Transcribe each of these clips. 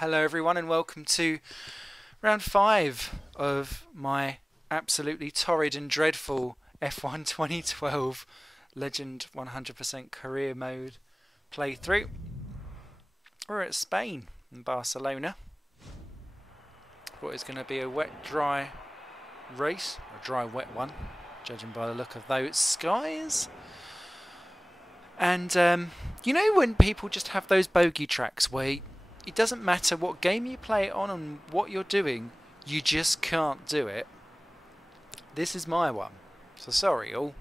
Hello everyone and welcome to round 5 of my absolutely torrid and dreadful F1 2012 Legend 100% career mode playthrough. We're at Spain in Barcelona. Thought it was going to be a wet dry race, a dry wet one, judging by the look of those skies. And you know when people just have those bogey tracks where it doesn't matter what game you play it on and what you're doing, you just can't do it. This is my one. So sorry all.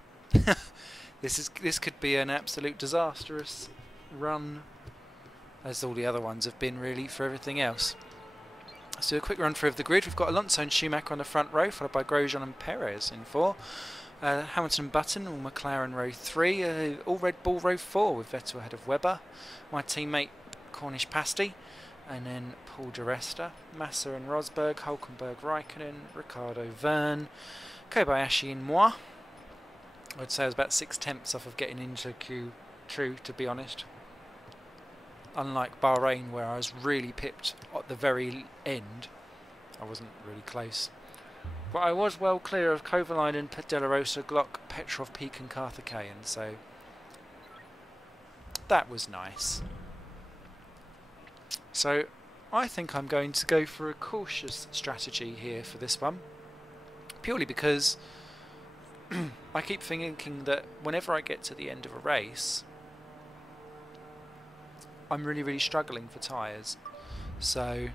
This could be an absolute disastrous run, as all the other ones have been really for everything else. Let's do a quick run through of the grid. We've got Alonso and Schumacher on the front row, followed by Grosjean and Perez in 4. Hamilton and Button, all McLaren row 3. All Red Bull row 4 with Vettel ahead of Webber. My teammate Cornish Pasty. And then Paul di Resta, Massa and Rosberg, Hulkenberg, Raikkonen, Ricardo, Verne, Kobayashi and moi. I'd say I was about 6/10 off of getting into Q2, to be honest. Unlike Bahrain, where I was really pipped at the very end, I wasn't really close. But I was well clear of Kovalainen, De La Rosa, Glock, Petrov, Peak and Karthikeyan, so that was nice. So I think I'm going to go for a cautious strategy here for this one, purely because I keep thinking that whenever I get to the end of a race, I'm really struggling for tyres, so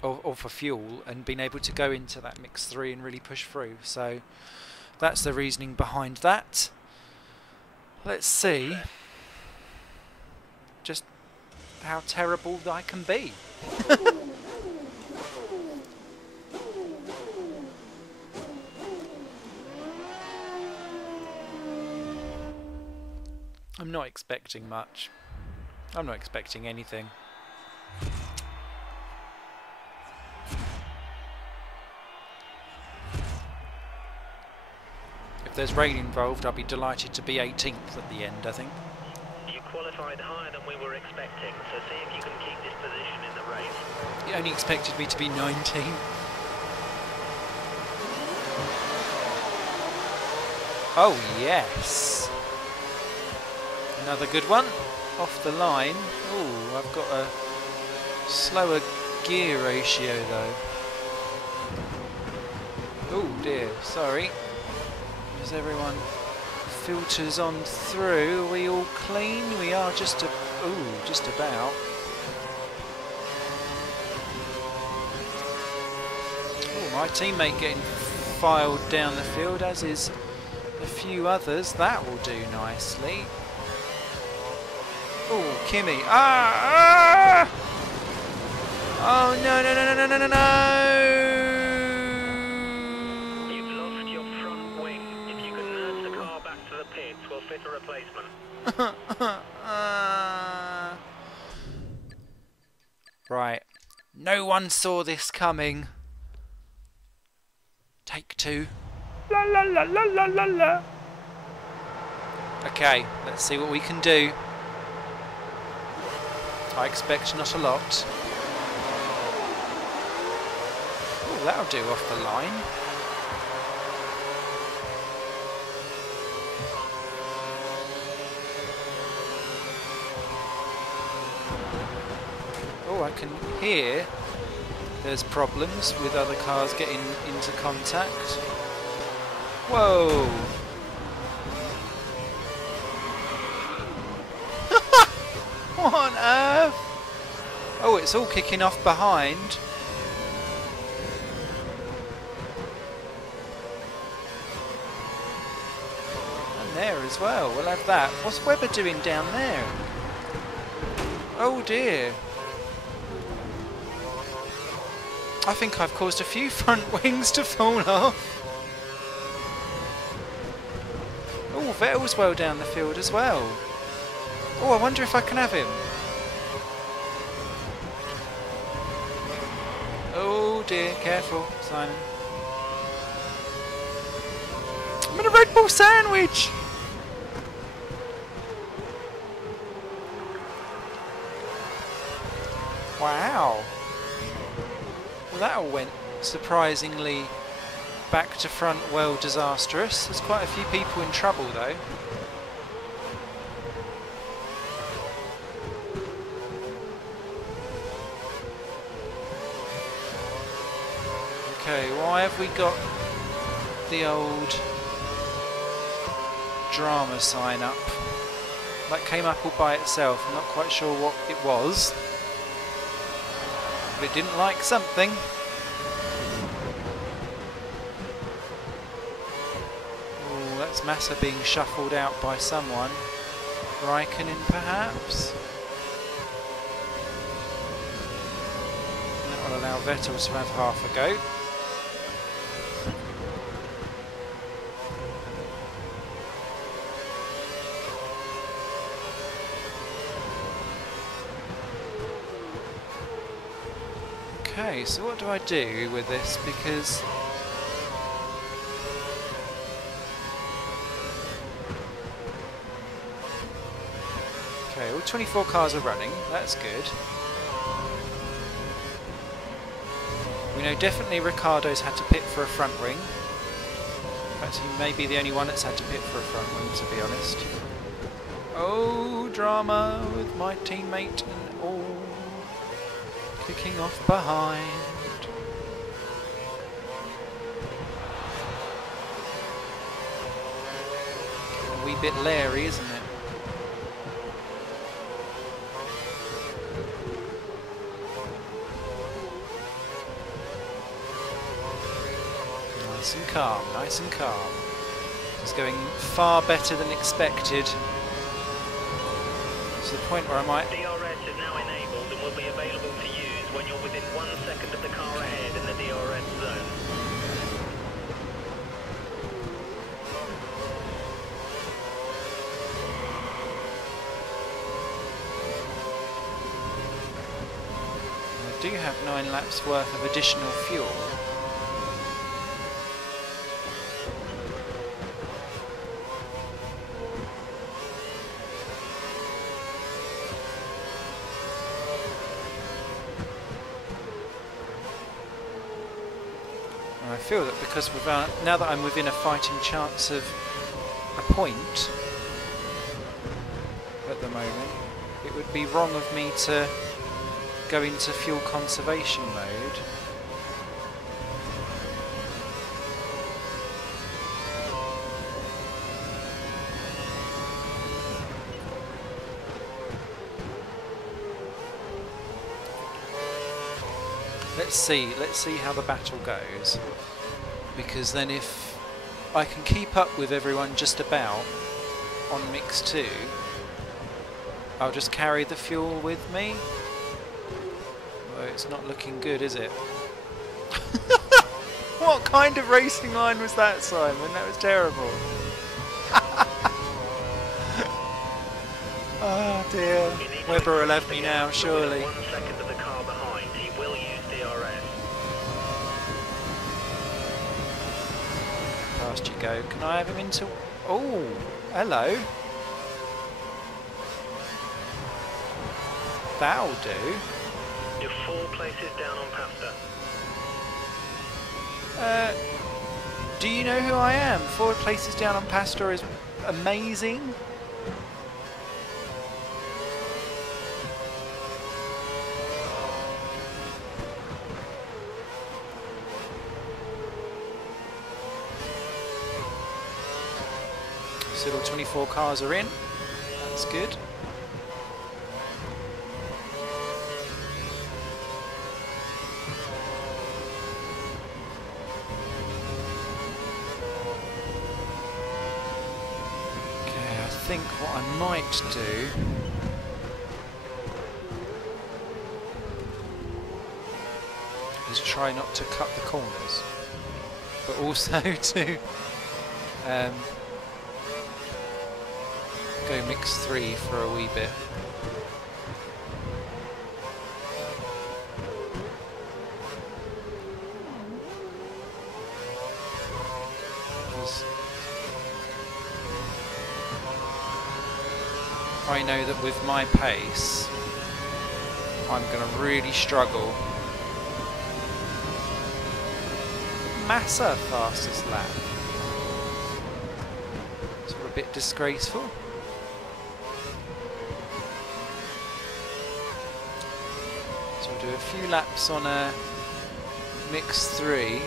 or for fuel, and being able to go into that mix 3 and really push through. So that's the reasoning behind that. Let's see just how terrible I can be. I'm not expecting much. I'm not expecting anything. If there's rain involved, I'll be delighted to be 18th at the end, I think. You qualified higher than we were expecting, so see if you can keep this position in the race. He only expected me to be 19. Oh yes! Another good one. Off the line. Oh, I've got a slower gear ratio though. Oh dear, sorry. As everyone filters on through, are we all clean? We are just about. Oh, my teammate getting filed down the field, as is a few others. That will do nicely. Oh, Kimi. Ah! Oh, no. You've lost your front wing. If you can nurse the car back to the pits, we'll fit a replacement. Right. No one saw this coming. Take 2. La la la la la la la. Okay, let's see what we can do. I expect not a lot. Oh, that'll do off the line. Oh, I can hear there's problems with other cars getting into contact. Whoa! What on earth? Oh, it's all kicking off behind. And there as well. We'll have that. What's Webber doing down there? Oh dear. I think I've caused a few front wings to fall off. Oh, Vettel's well down the field as well. Oh, I wonder if I can have him. Oh dear, careful, Simon. I'm in a Red Bull sandwich! Wow. that all went surprisingly back to front well disastrous. There's quite a few people in trouble though. Okay, why have we got the old drama sign up? That came up all by itself. I'm not quite sure what it was, but it didn't like something. Oh, that's Massa being shuffled out by someone. Raikkonen perhaps? That will allow Vettel to have half a go. Okay, so what do I do with this? Because okay, all 24 cars are running, that's good. We know definitely Ricciardo's had to pit for a front wing. In fact, he may be the only one that's had to pit for a front wing, to be honest. Oh, drama with my teammate and all. Kicking off behind. Getting a wee bit leery, isn't it? Nice and calm, nice and calm. It's going far better than expected. To the point where I might... DRS is now enabled and will be available to use when you're within 1 second of the car ahead in the DRS zone. I do have 9 laps worth of additional fuel. I feel that because now that I'm within a fighting chance of a point at the moment, it would be wrong of me to go into fuel conservation mode. Let's see how the battle goes, because then if I can keep up with everyone just about on mix 2, I'll just carry the fuel with me. Well, it's not looking good, is it? What kind of racing line was that, Simon? That was terrible. Oh dear. Webber will have me now, surely. 1 second of the car behind, he will use DRS. Past you go. Can I have him into... Oh, hello. That'll do. You're 4 places down on Pasta. Do you know who I am? 4 places down on Pasta is amazing. So all 24 cars are in. That's good. Okay, I think what I might do is try not to cut the corners, but also to go mix 3 for a wee bit. I know that with my pace I'm going to really struggle Massa fastest lap. It's all a bit disgraceful. So we'll do a few laps on a mix 3.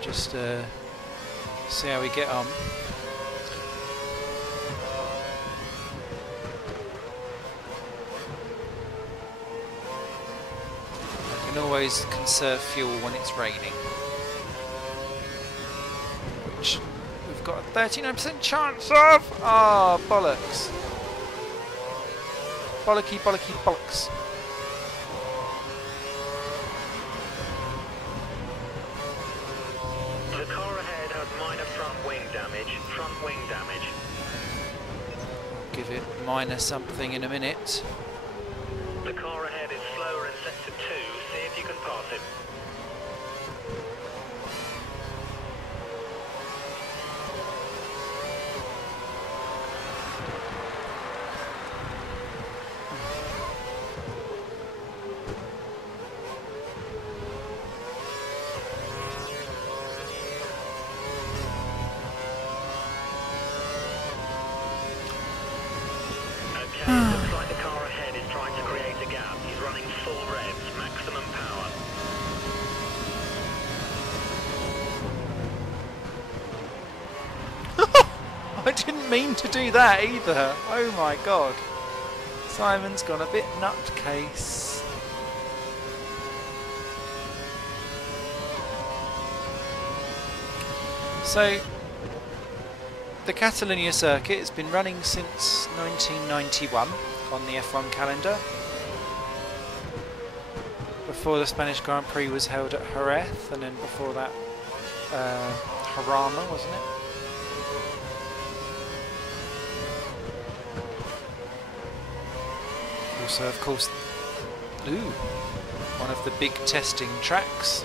Just see how we get on. I can always conserve fuel when it's raining, which we've got a 39% chance of. Ah, oh, bollocks. Bollocky, bollocky, bollocks. The car ahead has minor front wing damage. Front wing damage. Give it minor something in a minute. The car ahead is slower in sector 2. See if you can pass him. Looks like the car ahead is trying to create a gap. He's running full revs, maximum power. I didn't mean to do that either. Oh my god. Simon's gone a bit nutcase. So, the Catalonia circuit has been running since 1991 on the F1 calendar. Before the Spanish Grand Prix was held at Jerez, and then before that, Jarama, wasn't it? Also, of course, one of the big testing tracks.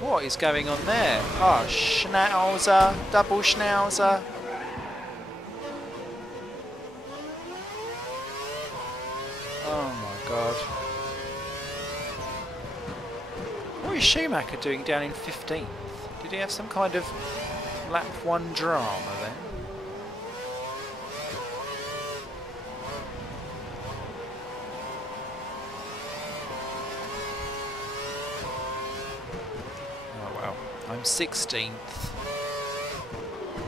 What is going on there? Ah, oh, Schnauzer, double Schnauzer. Oh my god. What is Schumacher doing down in 15th? Did he have some kind of lap 1 drama then? I'm 16th.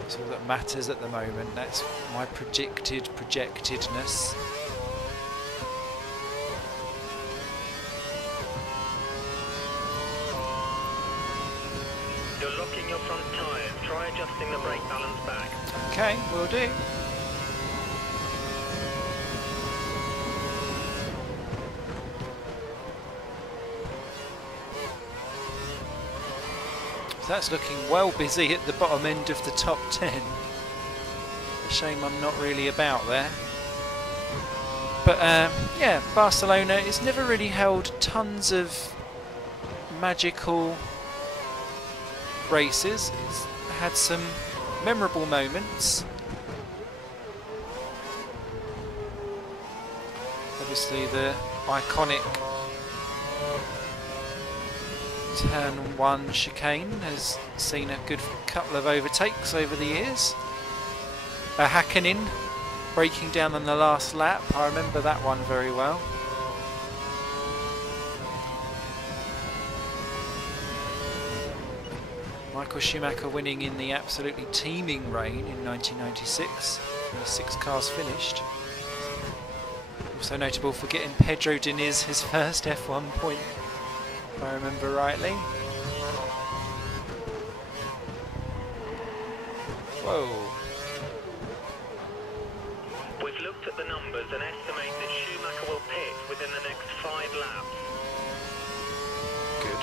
That's all that matters at the moment. That's my projectedness. You're locking your front tyres. Try adjusting the brake balance back. Okay, will do. That's looking well busy at the bottom end of the top 10. A shame I'm not really about there. But yeah, Barcelona has never really held tons of magical races. It's had some memorable moments. Obviously the iconic Turn 1 chicane has seen a good couple of overtakes over the years. Hakkinen breaking down on the last lap, I remember that one very well. Michael Schumacher winning in the absolutely teeming rain in 1996, when the 6 cars finished. Also notable for getting Pedro Diniz his first F1 point, if I remember rightly. Whoa. We've looked at the numbers and estimate that Schumacher will pit within the next 5 laps. Good.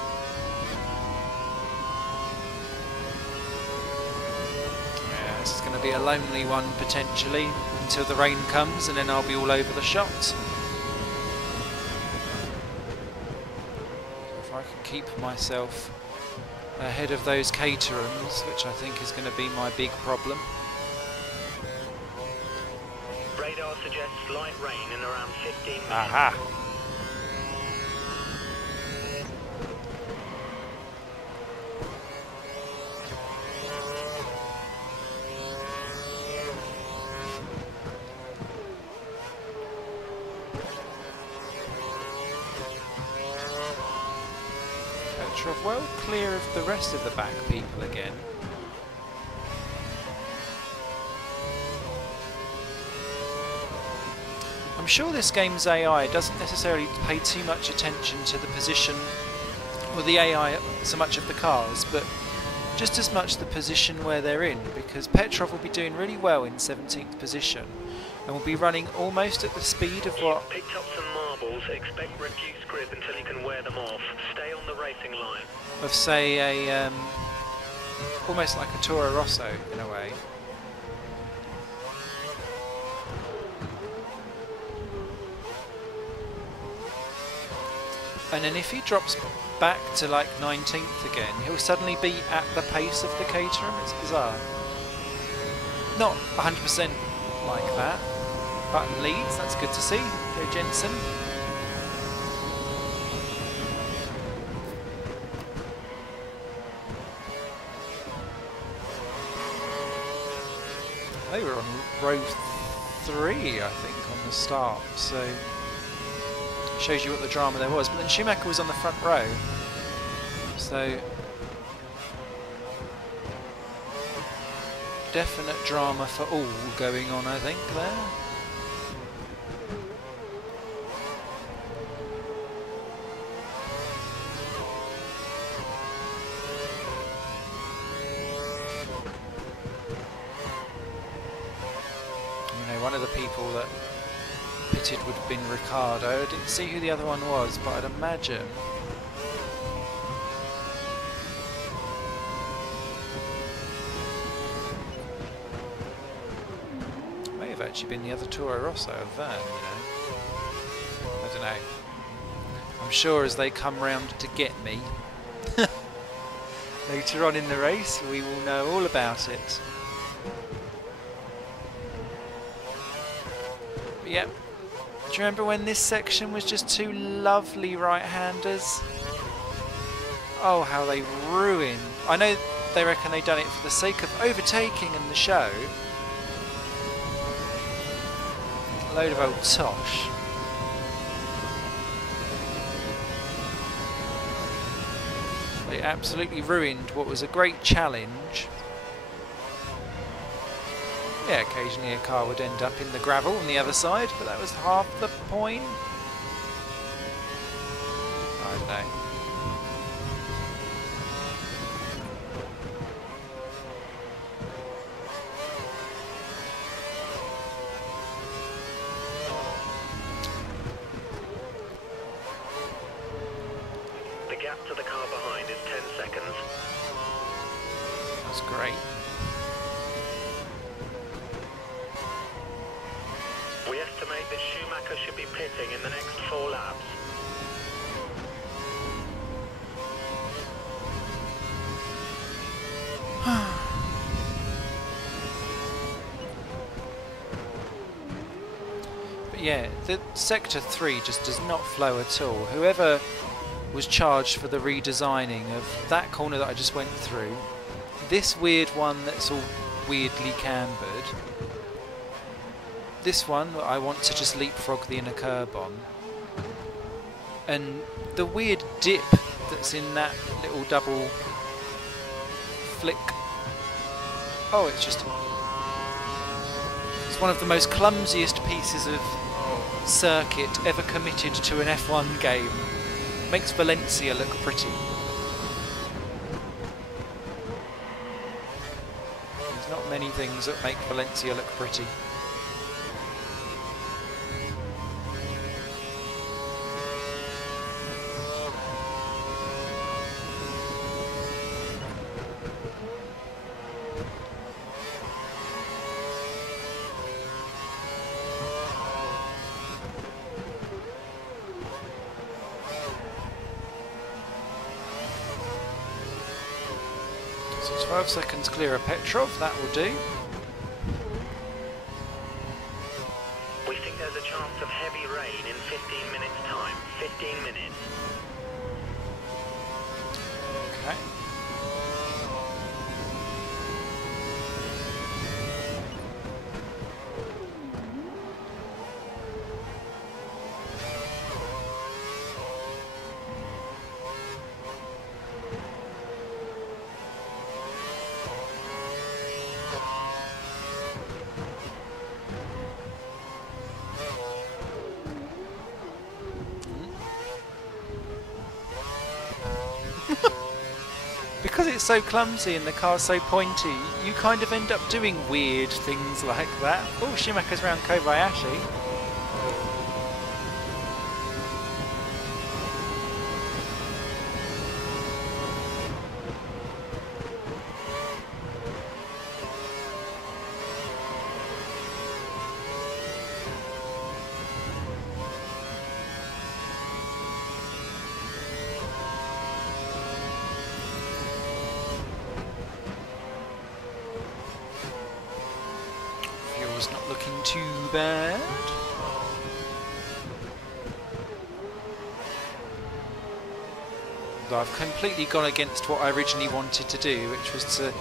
Yeah, this is going to be a lonely one potentially until the rain comes, and then I'll be all over the shot. Keep myself ahead of those Caterhams, which I think is going to be my big problem. Race Radar suggests light rain in around 15 minutes. Aha! Petrov well clear of the rest of the back people again. I'm sure this game's AI doesn't necessarily pay too much attention to the position or the AI so much of the cars, but just as much the position where they're in, because Petrov will be doing really well in 17th position and will be running almost at the speed of what... You've picked up some marbles. Expect reduced grip until you can wear them off. Stay on the racing line. of say a almost like a Toro Rosso in a way. And then if he drops back to like 19th again, he'll suddenly be at the pace of the Caterham. It's bizarre. Not 100% like that. Button leads, that's good to see. Go Jensen. They were on row 3, I think, on the start, so shows you what the drama there was. But then Schumacher was on the front row, so definite drama for all going on, I think, there. One of the people that pitted would have been Ricardo. I didn't see who the other one was, but I'd imagine it may have actually been the other Toro Rosso of Verne, you know. I don't know. I'm sure as they come round to get me later on in the race, we will know all about it. Yep. Do you remember when this section was just two lovely right-handers? Oh, how they ruin. I know they reckon they've done it for the sake of overtaking in the show. A load of old tosh. They absolutely ruined what was a great challenge. Yeah, occasionally a car would end up in the gravel on the other side, but that was half the point. I don't know. The gap to the car behind is 10 seconds. That's great. We estimate that Schumacher should be pitting in the next 4 laps. But yeah, the Sector 3 just does not flow at all. Whoever was charged for the redesigning of that corner that I just went through, this weird one that's all weirdly cambered, this one I want to just leapfrog the inner curb on, and the weird dip that's in that little double flick. Oh, it's one of the most clumsiest pieces of circuit ever committed to an F1 game. Makes Valencia look pretty. There's not many things that make Valencia look pretty. So 12 seconds clear of Petrov, that will do. a chance of heavy rain in 15 minutes time. 15 minutes. Okay. Because it's so clumsy and the car's so pointy, you kind of end up doing weird things like that. Oh, Schumacher's round Kobayashi. Fuel's not looking too bad. Though I've completely gone against what I originally wanted to do, which was to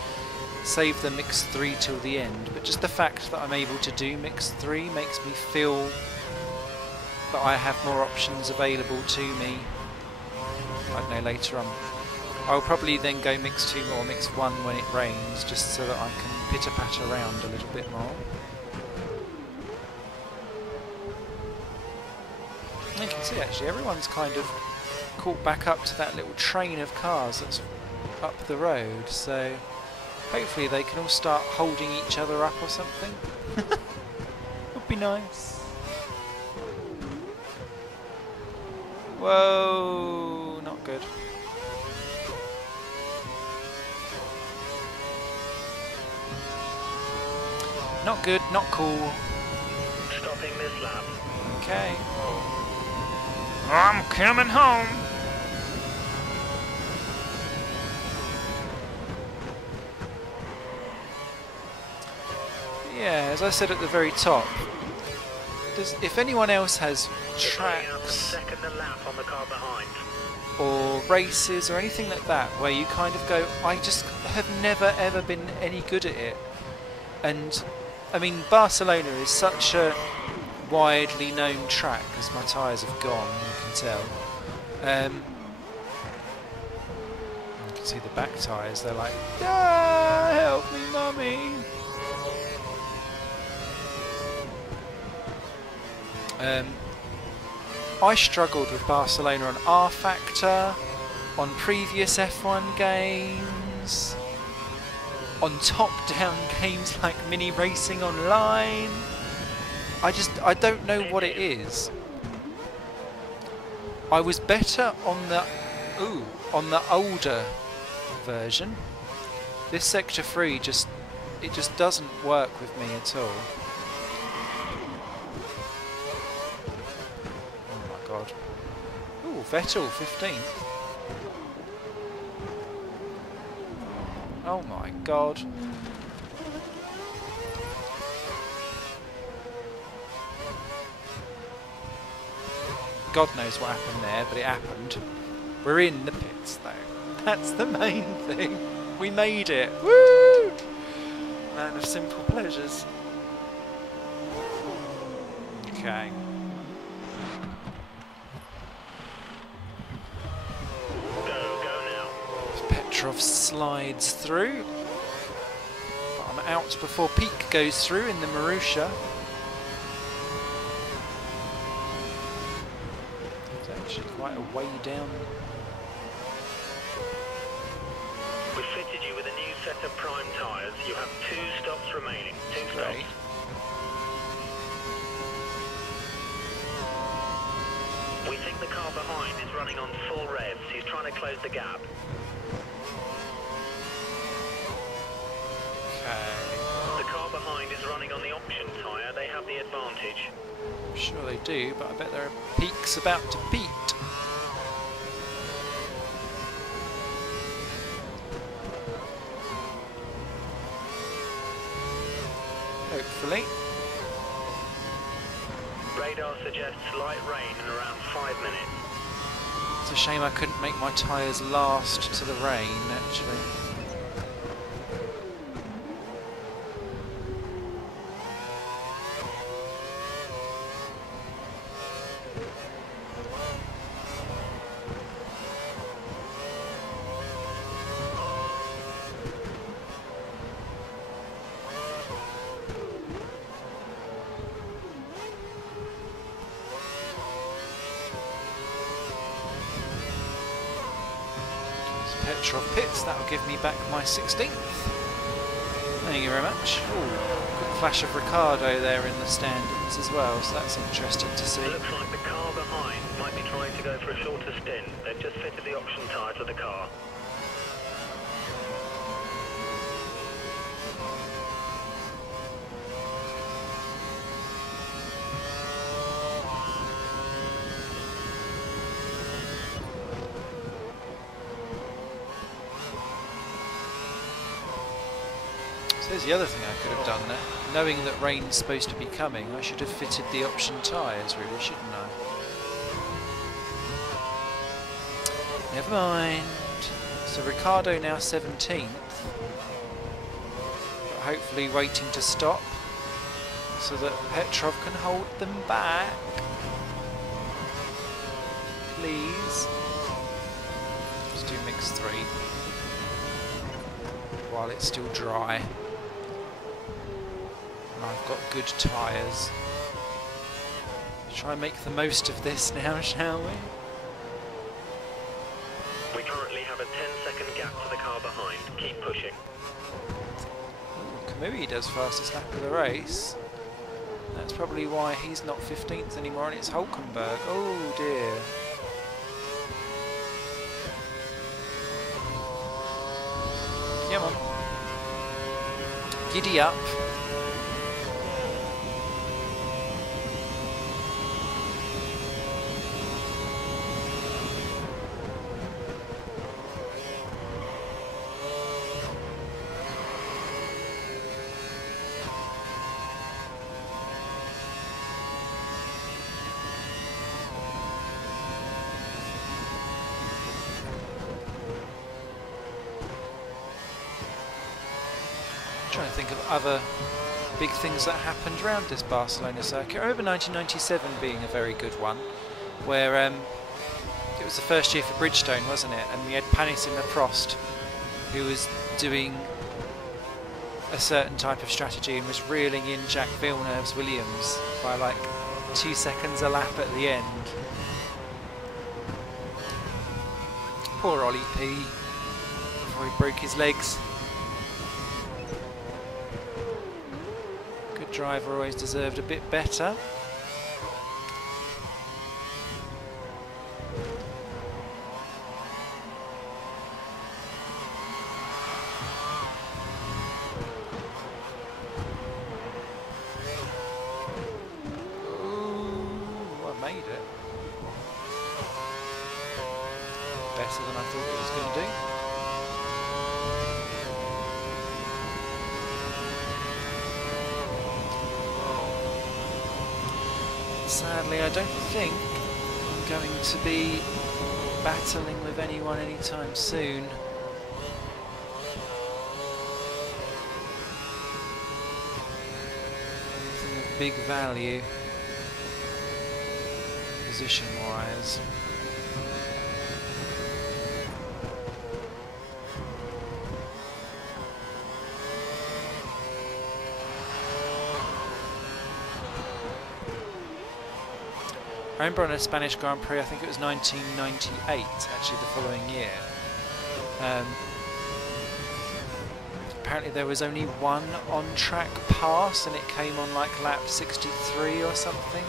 save the Mix 3 till the end. But just the fact that I'm able to do Mix 3 makes me feel that I have more options available to me. I don't know, later on. I'll probably then go Mix 2 or Mix 1 when it rains, just so that I can pitter-patter around a little bit more. You can see actually everyone's kind of caught back up to that little train of cars that's up the road, so hopefully they can all start holding each other up or something. Would be nice. Whoa, not good. Not good, not cool. Stopping this lap. Okay. I'm coming home. Yeah, as I said at the very top, if anyone else has tracks Second a lap on the car behind. or races or anything like that where you kind of go, I just have never ever been any good at it. And I mean, Barcelona is such a widely known track because my tyres have gone, you can tell. You can see the back tyres, they're like, ah, help me mummy. I struggled with Barcelona on R Factor, on previous F1 games, on top-down games like Mini Racing Online. I don't know what it is. I was better on the older version. This Sector 3 just doesn't work with me at all. Oh my god. Ooh, Vettel 15th. Oh my god. God knows what happened there, but it happened. We're in the pits though. That's the main thing. We made it. Woo! Man of simple pleasures. Okay. Go now. Petrov slides through. But I'm out before Peak goes through in the Marussia. It's actually quite a way down. We fitted you with a new set of prime tyres. You have 2 stops remaining. 2 Great. stops. We think the car behind is running on full revs. He's trying to close the gap. Okay. The car behind is running on the option tyre. They have the advantage. I'm sure they do, but I bet there are Peaks about to beat. Hopefully. Radar suggests light rain in around 5 minutes. It's a shame I couldn't make my tyres last to the rain, actually. Petrov pits, that'll give me back my 16th. Thank you very much. Ooh, quick flash of Ricardo there in the standings as well, so that's interesting to see. It looks like the car behind might be trying to go for a shorter stint. They've just fitted the option tyre to the car. So there's the other thing I could have done there. Knowing that rain's supposed to be coming, I should have fitted the option tyres really, shouldn't I? Never mind. So Ricardo now 17th. But hopefully waiting to stop so that Petrov can hold them back. Please. Let's do mix 3 while it's still dry. I've got good tyres. Try and make the most of this now, shall we? We currently have a 10-second gap to the car behind. Keep pushing. Ooh, Kamui does fastest lap of the race. That's probably why he's not 15th anymore and it's Hulkenberg. Oh dear. Come on. Giddy up. Trying to think of other big things that happened around this Barcelona circuit. I remember 1997 being a very good one, where it was the first year for Bridgestone, wasn't it? And we had Panis in the Prost, who was doing a certain type of strategy and was reeling in Jacques Villeneuve's Williams by like 2 seconds a lap at the end. Poor Ollie P, before he broke his legs. Driver always deserved a bit better. Ooh, I made it. Better than I thought it was going to do. Sadly, I don't think I'm going to be battling with anyone anytime soon. Anything of big value, position-wise. I remember on a Spanish Grand Prix, I think it was 1998, actually the following year. Apparently there was only one on-track pass and it came on like lap 63 or something.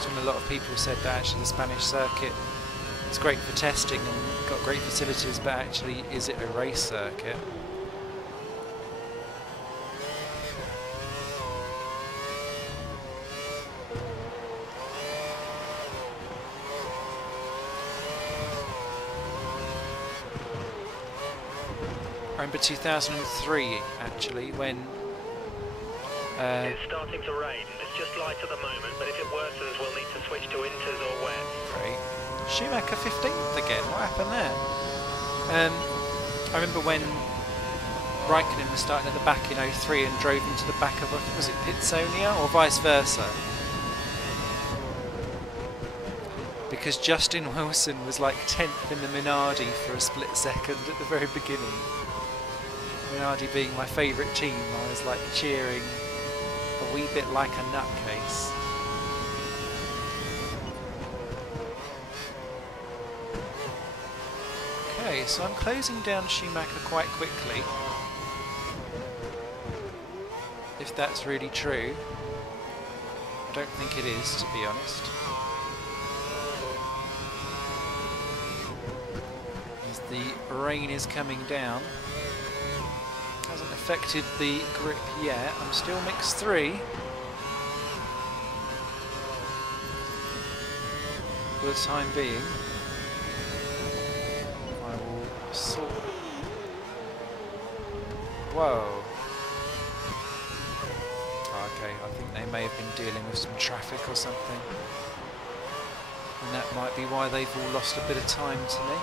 So a lot of people said that actually the Spanish circuit is great for testing and got great facilities, but actually is it a race circuit? I remember 2003 actually, when It's starting to rain. It's just light at the moment, but if it worsens, we'll need to switch to inters or wet. Great. Schumacher 15th again. What happened there? I remember when Raikkonen was starting at the back in 03 and drove into the back of, was it Pitsonia or vice versa? Because Justin Wilson was like 10th in the Minardi for a split second at the very beginning. Minardi being my favourite team, I was like cheering a wee bit like a nutcase. Okay, so I'm closing down Schumacher quite quickly. If that's really true. I don't think it is, to be honest. As the rain is coming down. Hasn't affected the grip yet. I'm still mixed 3. For the time being. I will sort. Whoa. Oh, okay, I think they may have been dealing with some traffic or something. And that might be why they've all lost a bit of time to me.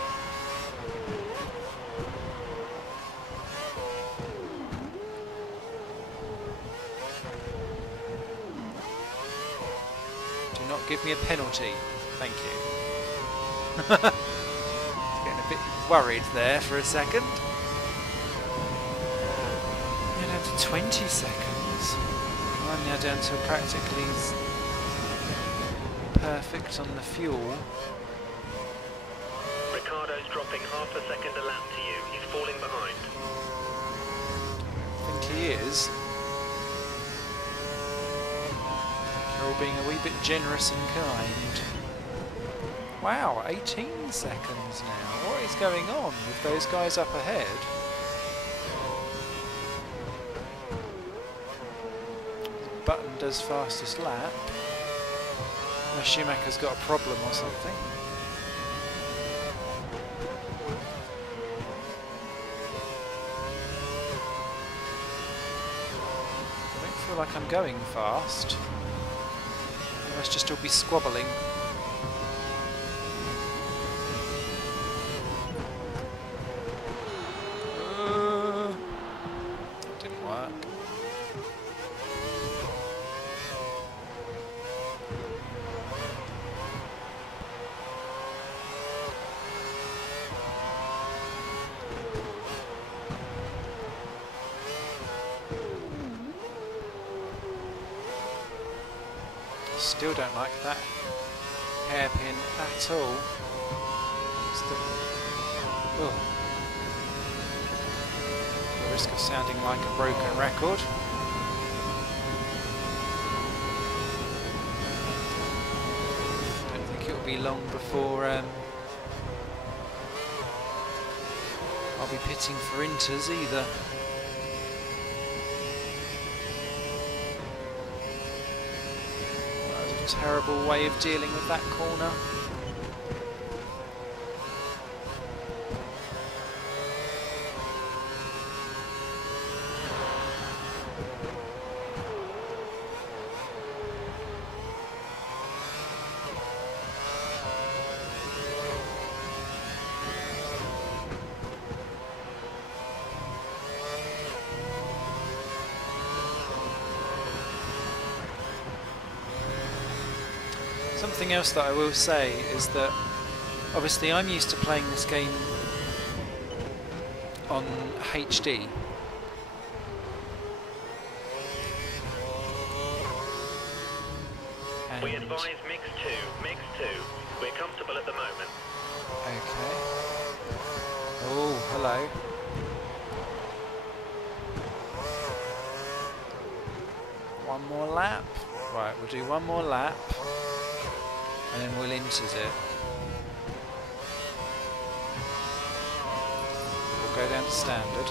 Give me a penalty, thank you. Getting a bit worried there for a second. We're down to 20 seconds. I'm now down to practically perfect on the fuel. Ricardo's dropping half a second a lap to you. He's falling behind. I think he is. All being a wee bit generous and kind. Wow, 18 seconds now. What is going on with those guys up ahead? Button does fastest lap. Schumacher's got a problem or something. I don't feel like I'm going fast. I must just all be squabbling. Didn't work. Still don't like that hairpin at all. The risk of sounding like a broken record. Don't think it'll be long before I'll be pitting for inters either. Terrible way of dealing with that corner. Something else that I will say is that obviously I'm used to playing this game on HD. And we advise mix 2, mix 2. We're comfortable at the moment. Okay. Oh, hello. One more lap. Right, we'll do one more lap. And then we'll inters it. We'll go down to standard.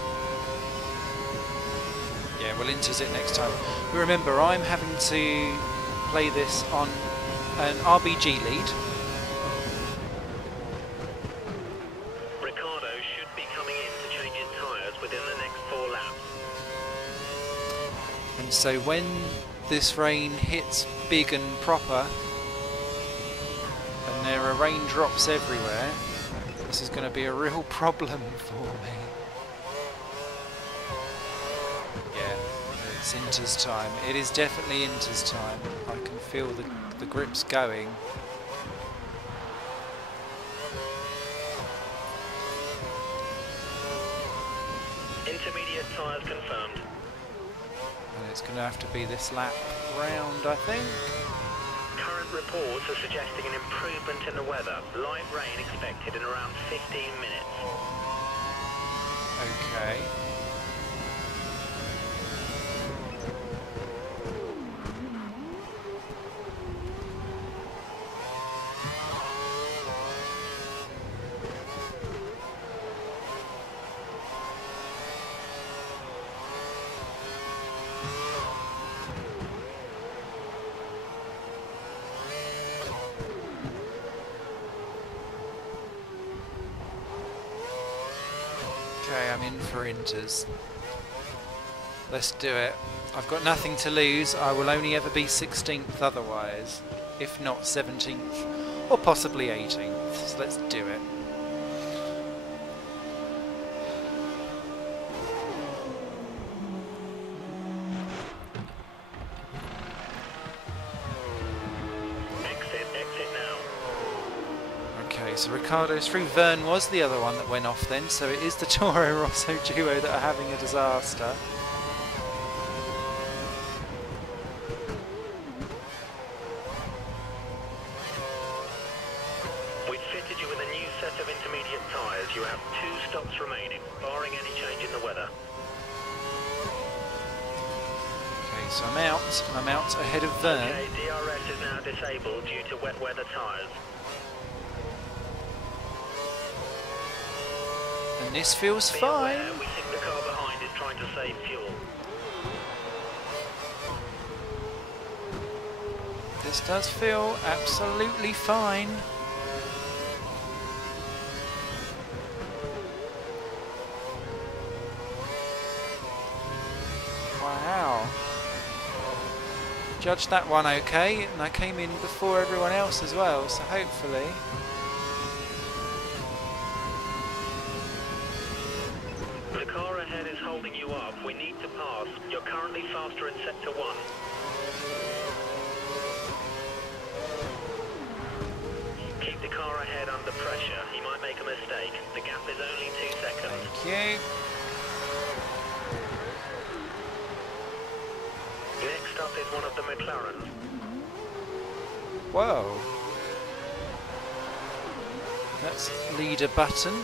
Yeah, we'll inters it next time. But remember, I'm having to play this on an RBG lead. Ricardo should be coming in to change his tyres within the next 4 laps. And so when this rain hits big and proper, and there are raindrops everywhere, this is going to be a real problem for me. Yeah, it's Inter's time. It is definitely Inter's time. I can feel the grips going. Intermediate tyres confirmed. And it's going to have to be this lap round, I think. Current reports are suggesting an improvement in the weather. Light rain expected in around 15 minutes. Okay. Okay, I'm in for Inters. Let's do it. I've got nothing to lose. I will only ever be 16th otherwise, if not 17th, or possibly 18th. So let's do it. Exit now. Okay, so Ricardo's through. Vern was the other one that went off then, so it is the Toro Rosso duo that are having a disaster. We've fitted you with a new set of intermediate tyres. You have 2 stops remaining, barring any change in the weather. Okay, so I'm out. I'm out ahead of Vern. Okay, DRS is now disabled due to wet weather tyres. And this feels Be fine. aware, we think the car behind is trying to save fuel. This does feel absolutely fine. Wow. Judged that one okay, and I came in before everyone else as well, so hopefully. The car ahead is holding you up. We need to pass. You're currently faster in sector 1. Keep the car ahead under pressure. He might make a mistake. The gap is only 2 seconds. Thank you. Next up is one of the McLarens. Whoa. That's leader button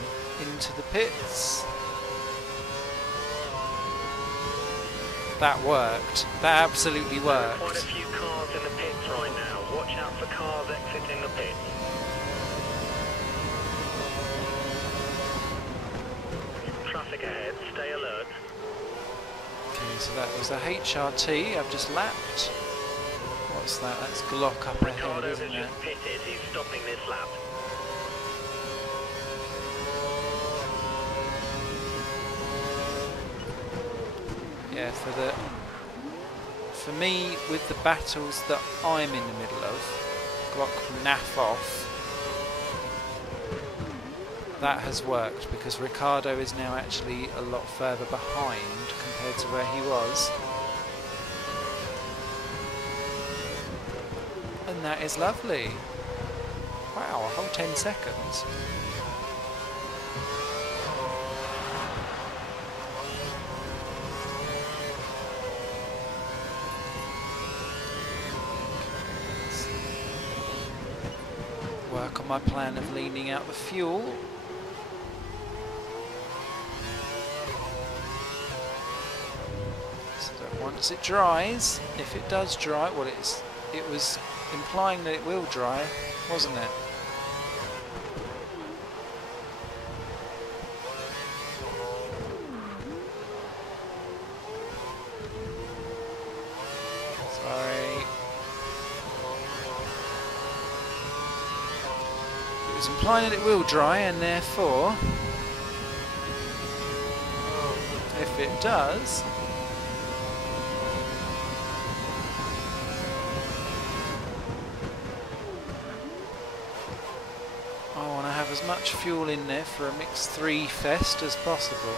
into the pits. That worked. That absolutely There are quite a worked. few cars in the pits right now. Watch out for cars exiting the pits. Traffic ahead. Stay alert. Okay, so that was a HRT I've just lapped. What's that? That's Glock up ahead, Ricardo has isn't it? just pitted. He's stopping this lap. Yeah, for me, with the battles that I'm in the middle of, Glock naff off, that has worked because Ricardo is now actually a lot further behind compared to where he was. And that is lovely. Wow, a whole 10 seconds. Work on my plan of leaning out the fuel. So that once it dries, if it does dry, well it was implying that it will dry, wasn't it? Sorry. It was implying that it will dry, and therefore, if it does, as much fuel in there for a mixed 3 fest as possible.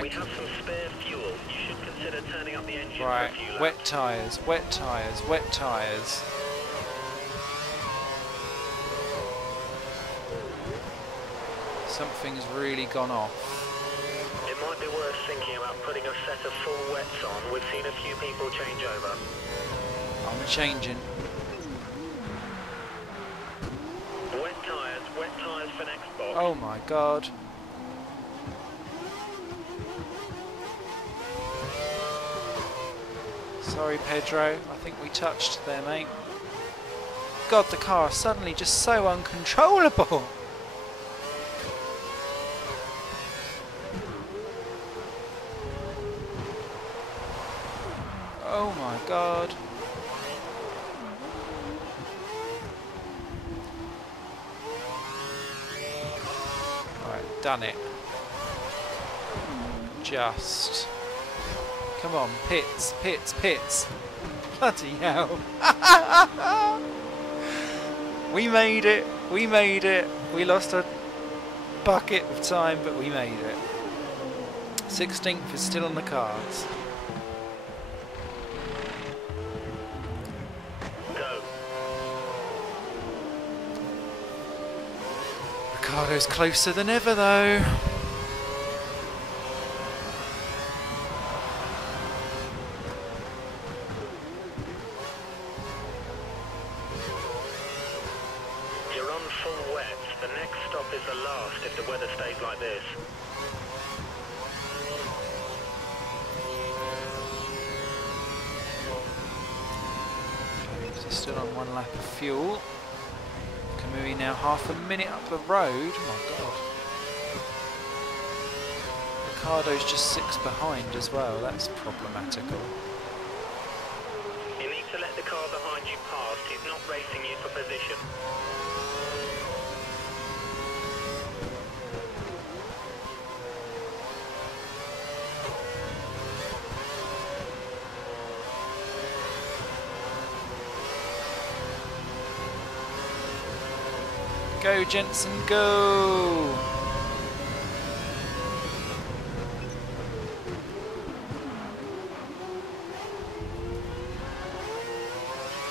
We have some spare fuel. You should consider turning up the engine Right, for a few laps. wet tyres, wet tyres, wet tyres. Something's really gone off. It might be worth thinking about putting a set of full wets on. We've seen a few people change over. I'm changing. Wet tyres for next box. Oh my god. Sorry, Pedro. I think we touched there, mate. God, the car is suddenly just so uncontrollable. Oh my god. Right, done it. Just. Come on, pits, pits, pits. Bloody hell. We made it, we made it. We lost a bucket of time, but we made it. 16th is still on the cards. Go. Ricardo's closer than ever though. Still on 1 lap of fuel. Kamui now half a minute up the road. Oh my god. Ricardo's just 6 behind as well. That's problematical. You need to let the car behind you pass. He's not racing you for position. Go Jensen, go!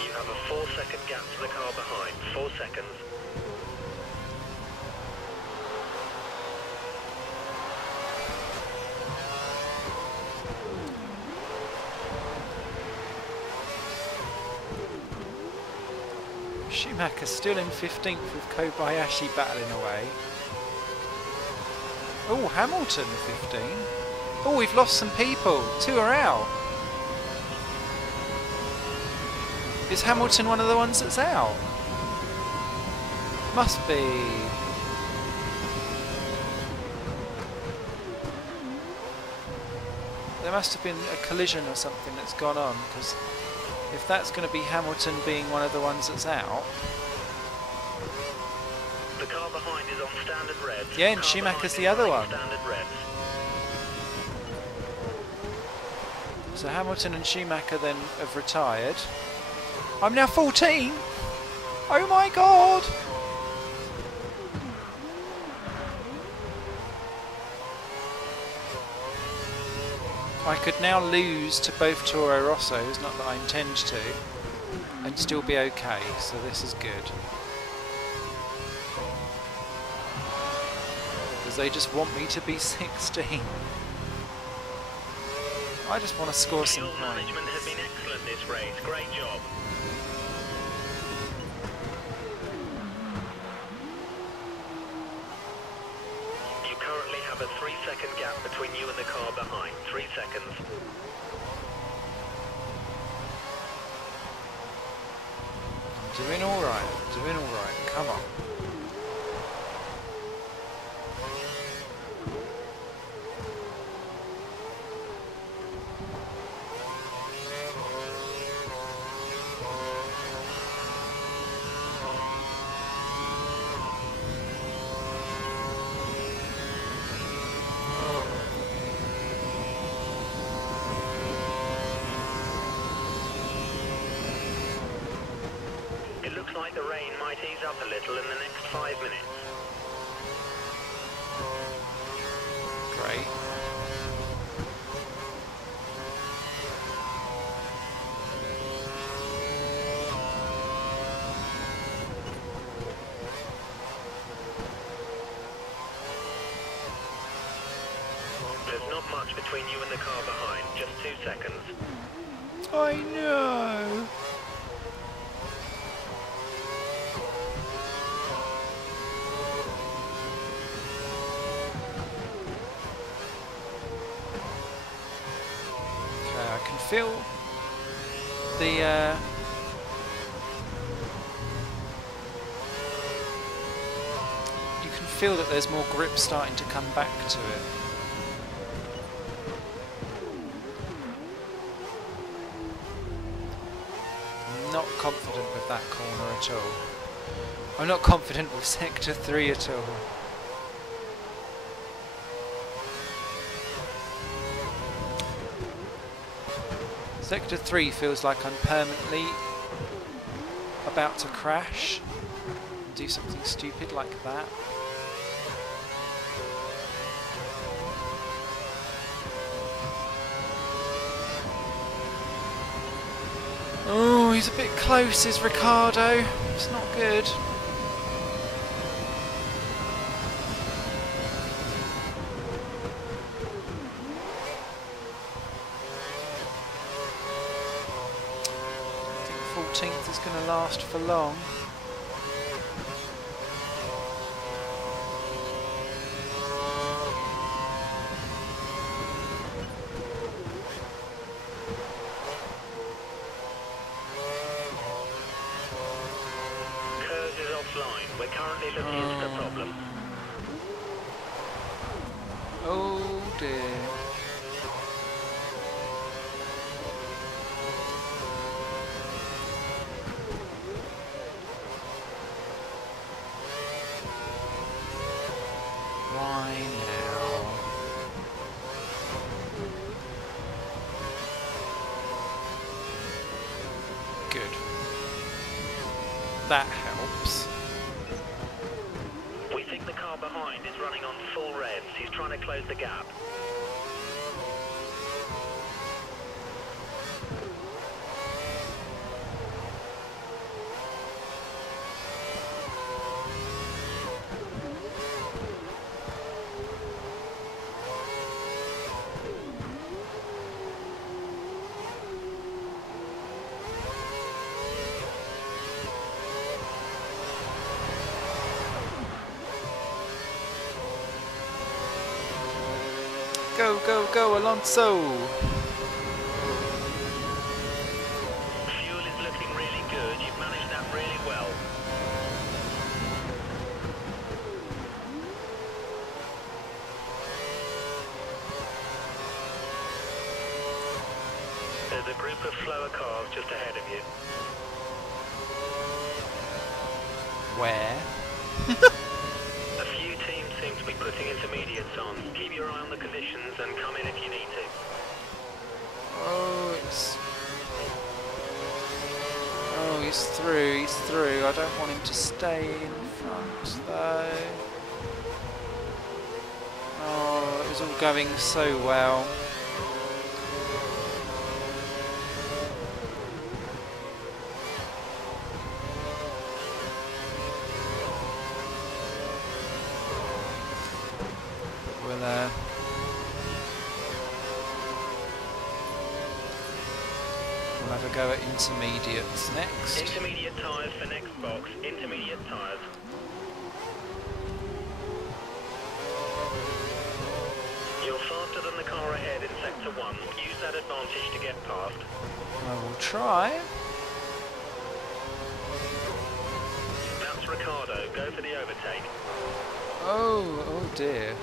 You have a 4-second gap to the car behind. 4 seconds. Schumacher still in 15th with Kobayashi battling away. Oh, Hamilton 15. Oh, we've lost some people. 2 are out. Is Hamilton one of the ones that's out? Must be. There must have been a collision or something that's gone on, because if that's going to be Hamilton being one of the ones that's out. The car behind is on standard reds. Yeah, and Schumacher's the other one. Standard reds. So Hamilton and Schumacher then have retired. I'm now 14! Oh my god! I could now lose to both Toro Rossos, not that I intend to, and still be okay, so this is good. Because they just want me to be 16. I just want to score some Fuel points. management has been excellent this race. Great job. You currently have a 3-second gap between you and the car behind. 3 seconds. Doing alright. Doing alright. Come on. It looks like the rain might ease up a little in the next 5 minutes. Great. There's not much between you and the car behind, just 2 seconds. I know. Okay, I can feel the you can feel that there's more grip starting to come back to it. I'm not confident with that corner at all. I'm not confident with Sector 3 at all. Sector 3 feels like I'm permanently about to crash and do something stupid like that. Oh, he's a bit close, is Ricardo. It's not good. I think 14th is going to last for long. Curves is offline. We're currently looking into the problem. Oh dear. Why now? Good. That helps. We think the car behind is running on full revs. He's trying to close the gap. Go, go, go, Alonso! Fuel is looking really good. You've managed that really well. There's a group of slower cars just ahead of you. Where? A few teams seem to be putting intermediates on. Keep your eye on the conditions and come in if you need to. Oh, it's... Oh, he's through, he's through. I don't want him to stay in front, though. Oh, it was all going so well. We'll have a go at intermediates next. Intermediate tyres for next box. Intermediate tyres. You're faster than the car ahead in sector 1. Use that advantage to get past. I will try. overtake. Oh dear.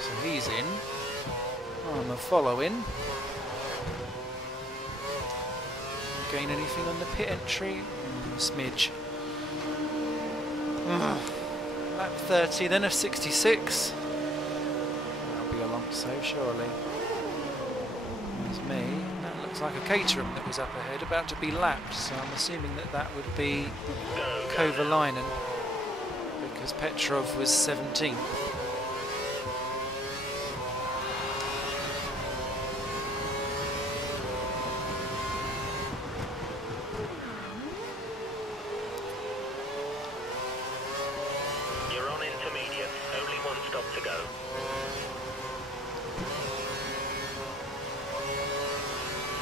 So he's in. I'm a following. Gain anything on the pit entry? Smidge. Lap 30, then of 66. That'll be Alonso, surely. There's me. That looks like a Caterham that was up ahead, about to be lapped, so I'm assuming that that would be Kovalainen, because Petrov was 17th. You're on intermediate. Only one stop to go.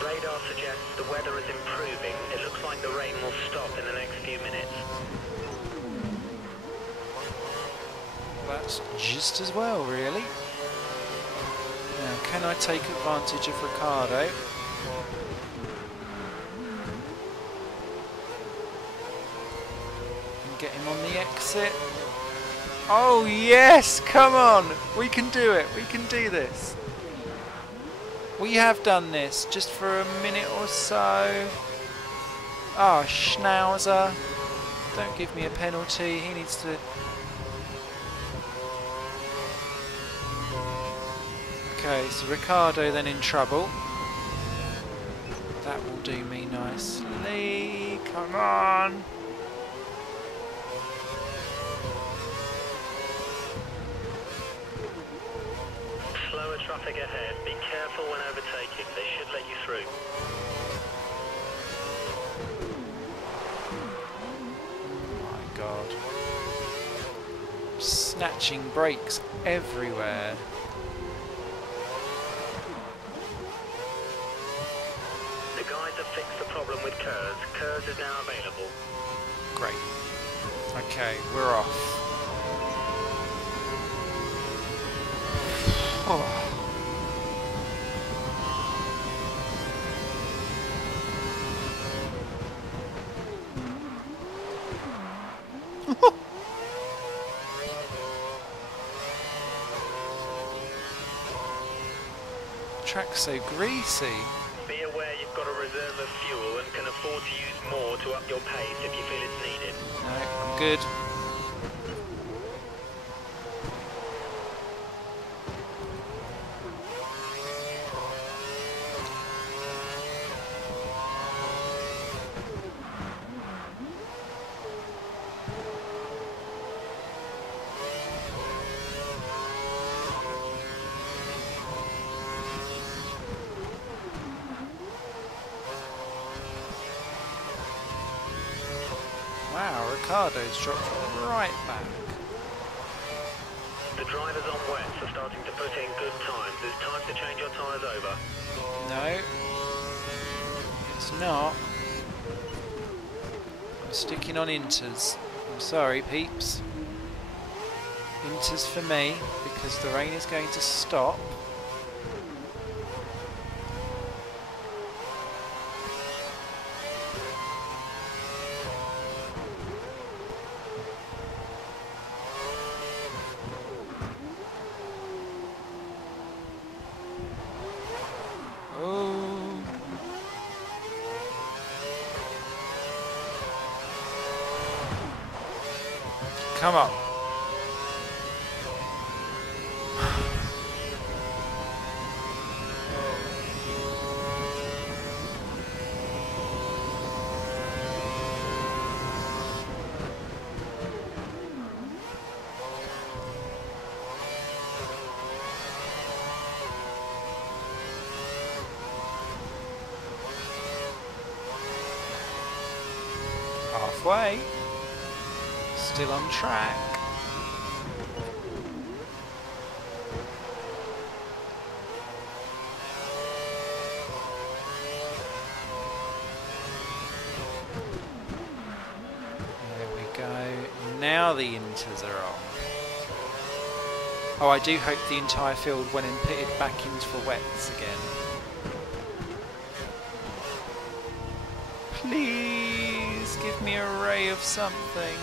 Radar suggests the weather is improving. It looks like the rain will stop in the next few minutes. That's just as well, really. Now, can I take advantage of Ricciardo? And get him on the exit. Oh yes, come on! We can do it, we can do this. We have done this, just for a minute or so. Oh, Schnauzer. Don't give me a penalty, he needs to... Okay, so Ricciardo then in trouble. That will do me nicely. Come on! Slower traffic ahead. Be careful when overtaking. They should let you through. Oh my god. Snatching brakes everywhere. The guys have fixed the problem with Kurz. Kurz is now available. Great. Okay, we're off. Oh. Track's so greasy. Be aware you've got a reserve of fuel and can afford to use more to up your pace if you feel it's needed. No, I'm good. Wow, Ricciardo's dropped right back. The drivers on wets are starting to put in good times. It's time to change your tyres over. No, it's not. I'm sticking on Inters. I'm sorry, peeps. Inters for me, because the rain is going to stop. Oh. Come on. Halfway. Still on track. There we go. Now the Inters are on. Oh, I do hope the entire field went and pitted back into for wets again. give me a ray of something.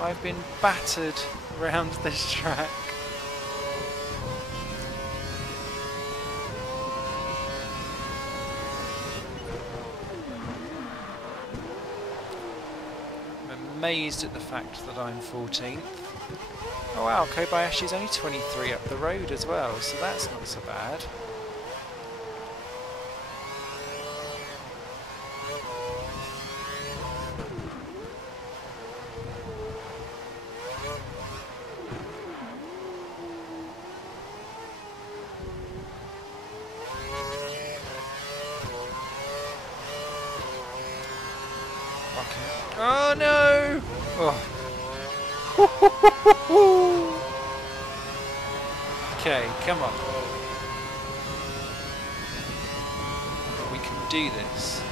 I've been battered around this track. I'm amazed at the fact that I'm 14th. Oh wow, Kobayashi's only 23 up the road as well, so that's not so bad. Oh no! Oh. Okay, come on. We can do this.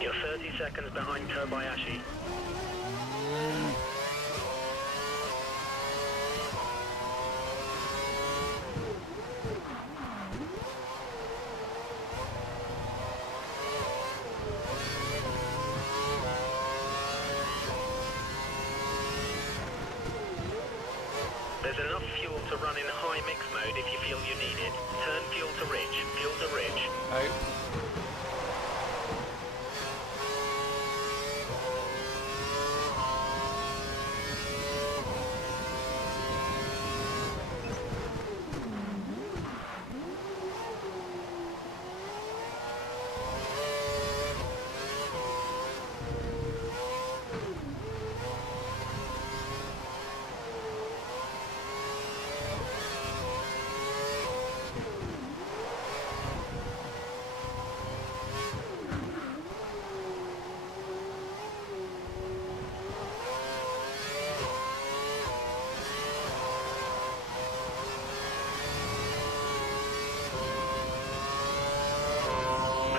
You're 30 seconds behind Kobayashi. There's enough fuel to run in high mix mode if you feel you need it. Turn fuel to ridge. Fuel to ridge. Nope.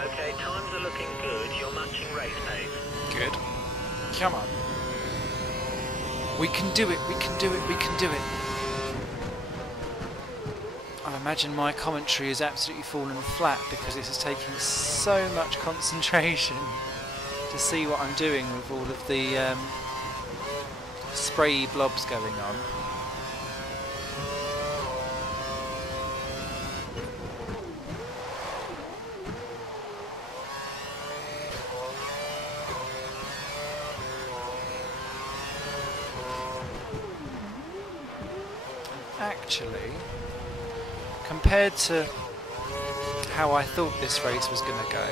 Okay, times are looking good. You're matching race pace. Good. Come on. We can do it, we can do it, we can do it. I imagine my commentary is absolutely fallen flat because this is taking so much concentration to see what I'm doing with all of the spray blobs going on. Actually, compared to how I thought this race was going to go,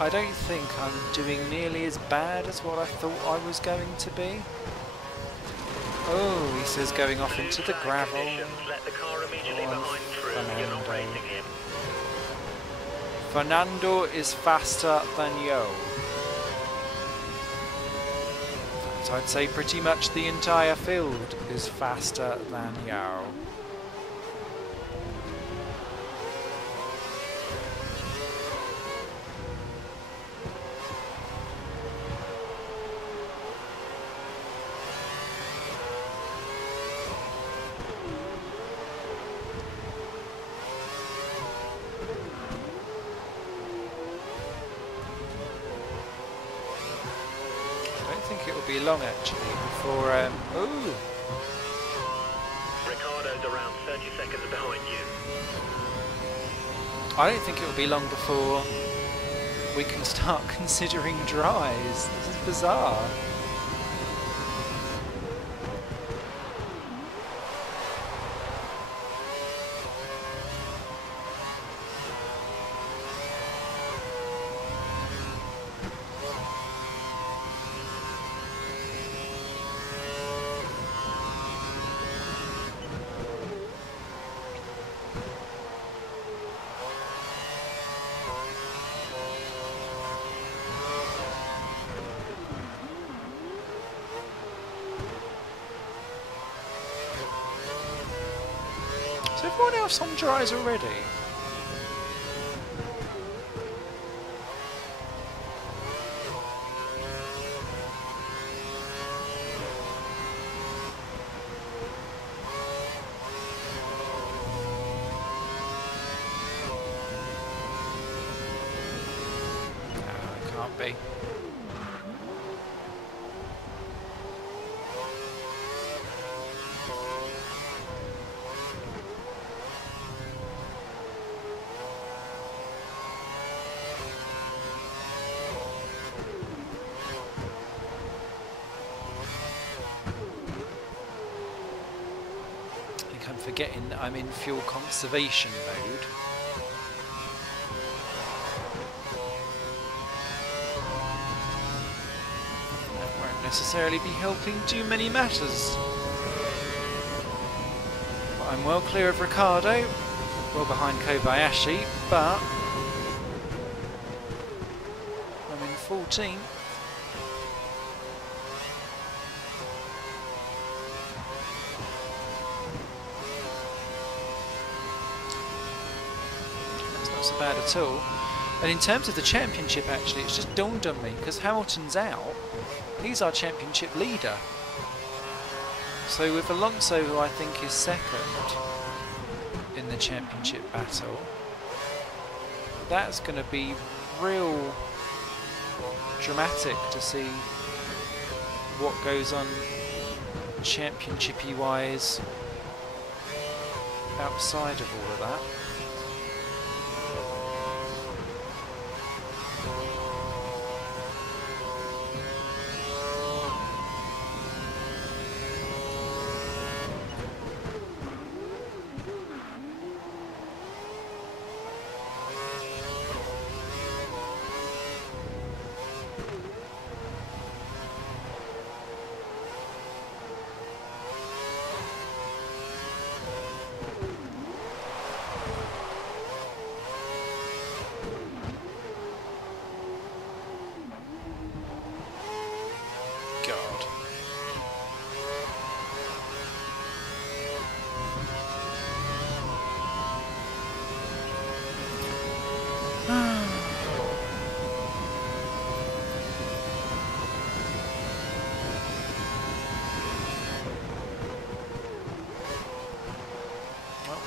I don't think I'm doing nearly as bad as what I thought I was going to be. Oh, he says going off into the gravel. Let the car immediately behind through. You're not racing him. Fernando is faster than Yo. So I'd say pretty much the entire field is faster than Yo. I think it will be long actually before ooh. Ricardo's around 30 seconds behind you. I don't think it will be long before we can start considering dries. This is bizarre. Is everyone else on dries already? No, it can't be. I'm forgetting that I'm in fuel conservation mode. That won't necessarily be helping too many matters. But I'm well clear of Ricardo, well behind Kobayashi, but I'm in 14th. So bad at all. And in terms of the championship, actually, it's just dawned on me, because Hamilton's out, he's our championship leader. So with Alonso, who I think is second in the championship battle, that's going to be real dramatic to see what goes on championship-y wise outside of all of that.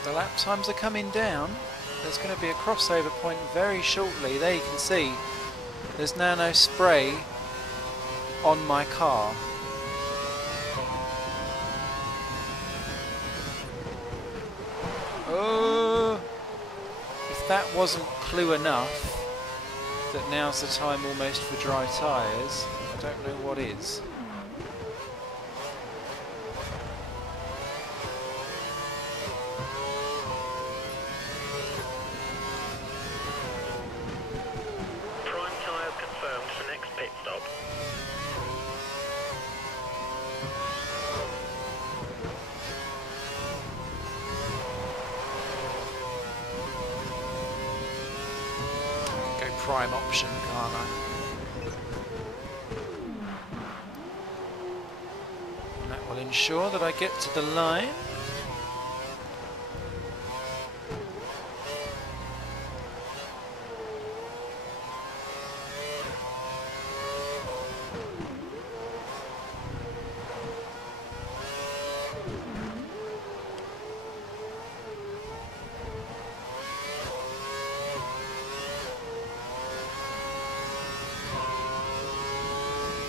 The lap times are coming down. There's going to be a crossover point very shortly. There you can see there's now no spray on my car. Oh, if that wasn't clue enough that now's the time almost for dry tyres, I don't know what is. Prime option, can't I? And that will ensure that I get to the line.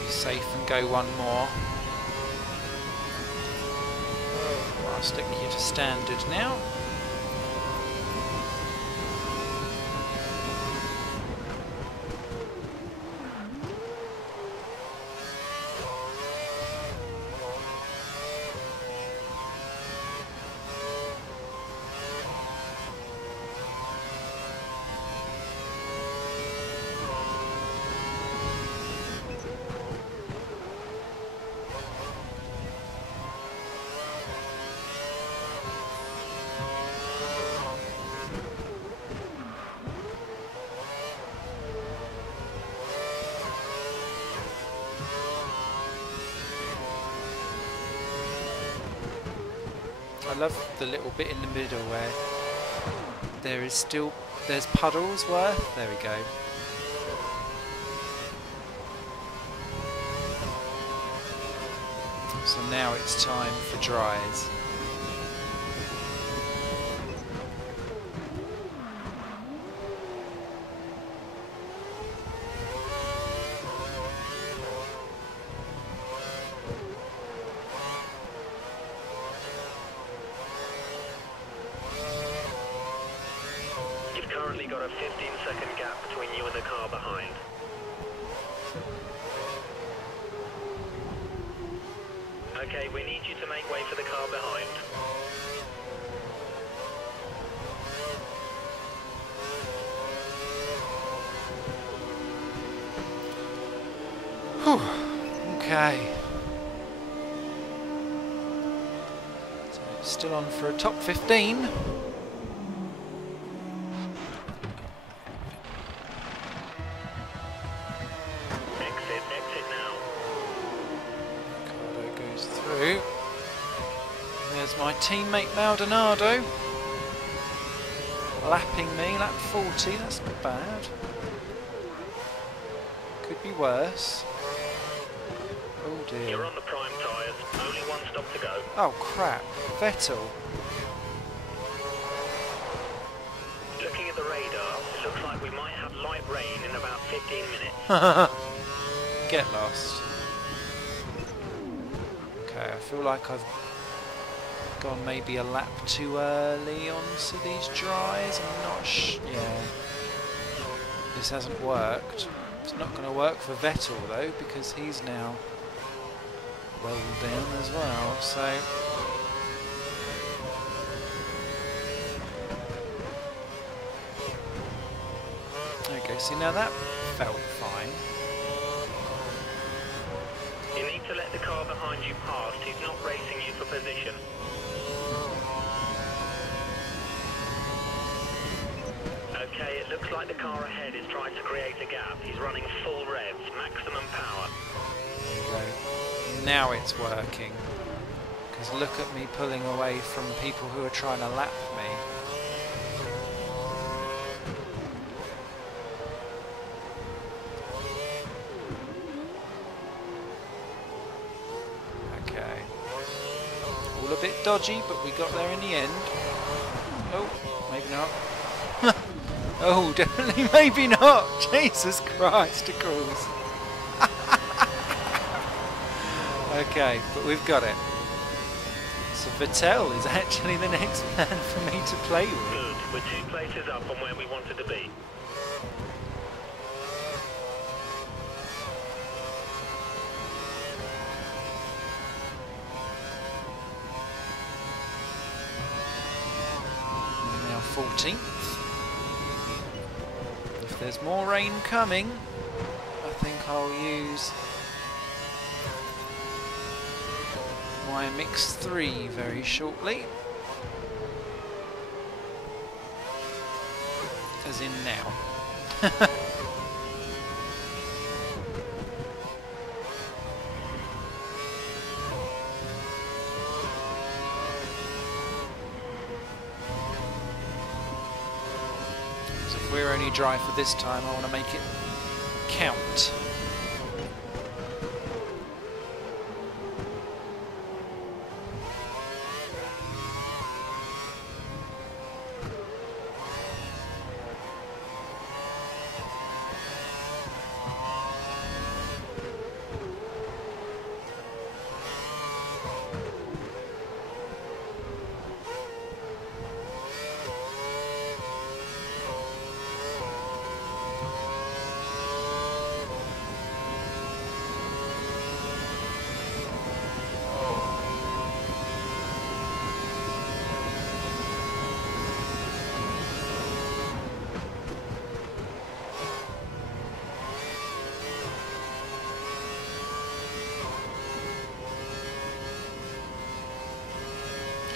Safe and go one more. I'll stick you to standard now. love the little bit in the middle where there's puddles worth. There we go. So now it's time for dries. You've currently got a 15-second gap between you and the car behind. Okay, we need you to make way for the car behind. Whew. Okay. So still on for a top 15. Exit now. Ricardo goes through. There's my teammate Maldonado. Lapping me, lap 40, that's not bad. Could be worse. Oh dear. You're on the prime tyres. Only one stop to go. Oh crap, Vettel. Looking at the radar, it looks like we might have light rain in about 15 minutes. Get lost. Okay, I feel like I've gone maybe a lap too early onto these dries. I'm not yeah. This hasn't worked. It's not going to work for Vettel though, because he's now well down as well, so... Okay, see now that felt fine. You need to let the car behind you pass. He's not racing you for position. Okay, it looks like the car ahead is trying to create a gap. He's running full revs, maximum power. Okay. Now it's working. Because look at me pulling away from people who are trying to lap me. Okay. All a bit dodgy, but we got there in the end. Oh, maybe not. Oh, definitely maybe not. Jesus Christ, of course. Okay, but we've got it. So Vettel is actually the next man for me to play with. Good. We're 2 places up on where we wanted to be. Now 14th. If there's more rain coming, I think I'll use my mix 3 very shortly. As in now. So if we're only dry for this time, I want to make it count.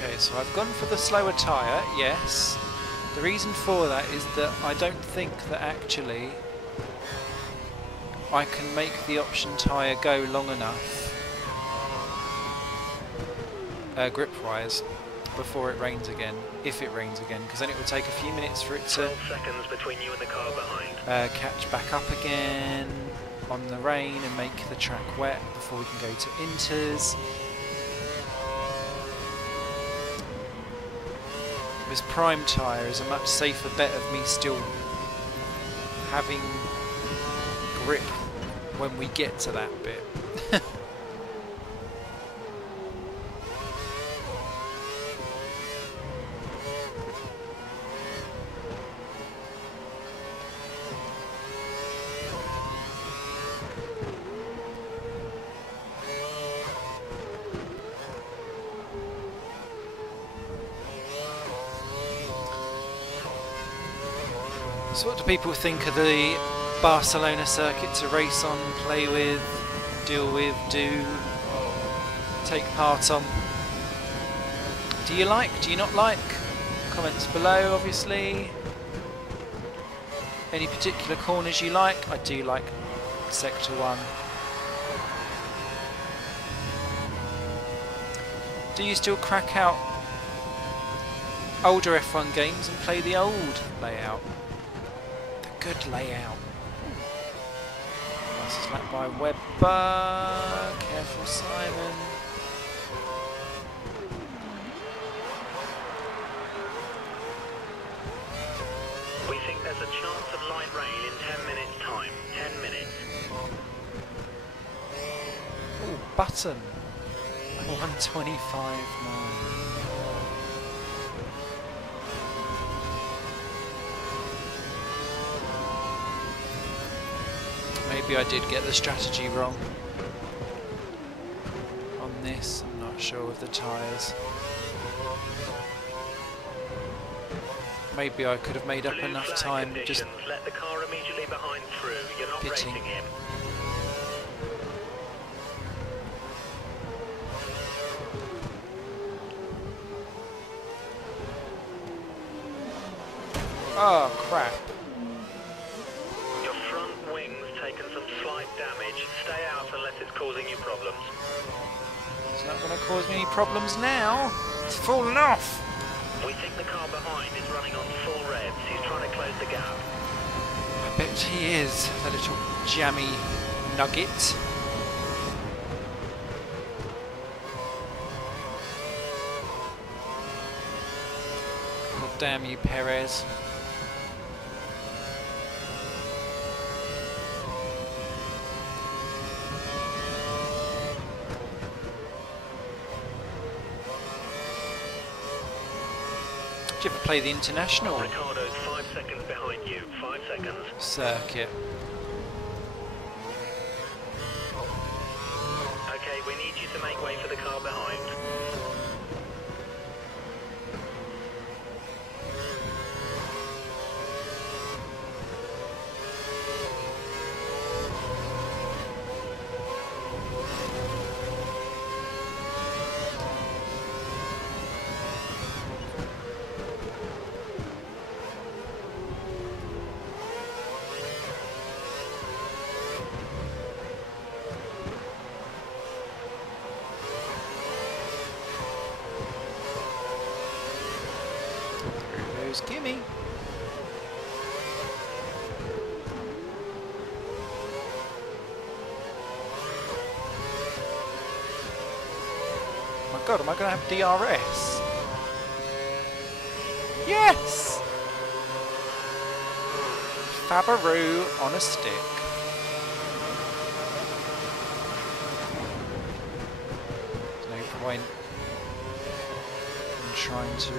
Okay, so I've gone for the slower tyre, yes. The reason for that is that I don't think that actually I can make the option tyre go long enough grip-wise. before it rains again, if it rains again, because then it will take a few minutes for it to 12 seconds between you and the car behind. catch back up again on the rain and make the track wet before we can go to inters. This prime tyre is a much safer bet of me still having grip when we get to that bit. So what do people think of the Barcelona circuit to race on, play with, deal with, take part on? Do you like? Do you not like? Comments below, obviously. Any particular corners you like? I do like Sector 1. Do you still crack out older F1 games and play the old layout? Good layout. Last lap by Webber. Careful, Simon. We think there's a chance of light rain in 10 minutes time. 10 minutes. Ooh, Button. 125.9. Maybe I did get the strategy wrong on this. I'm not sure of the tyres. Maybe I could have made up Blue enough flag time just conditions. Let the car immediately behind through. You're not pitting. racing him. Oh crap. Your front wing's taken some slight damage. Stay out unless it's causing you problems. It's not going to cause me any problems now. It's fallen off. We think the car behind is running on full revs. He's trying to close the gap. I bet he is, the little jammy nugget. God damn you, Perez. Did you ever play the international Ricardo's 5 seconds behind you. 5 seconds. circuit? Okay, we need you to make way for the car behind. Goes Gimme. My God, am I going to have DRS? Yes! Fabaroo on a stick. There's no point in trying to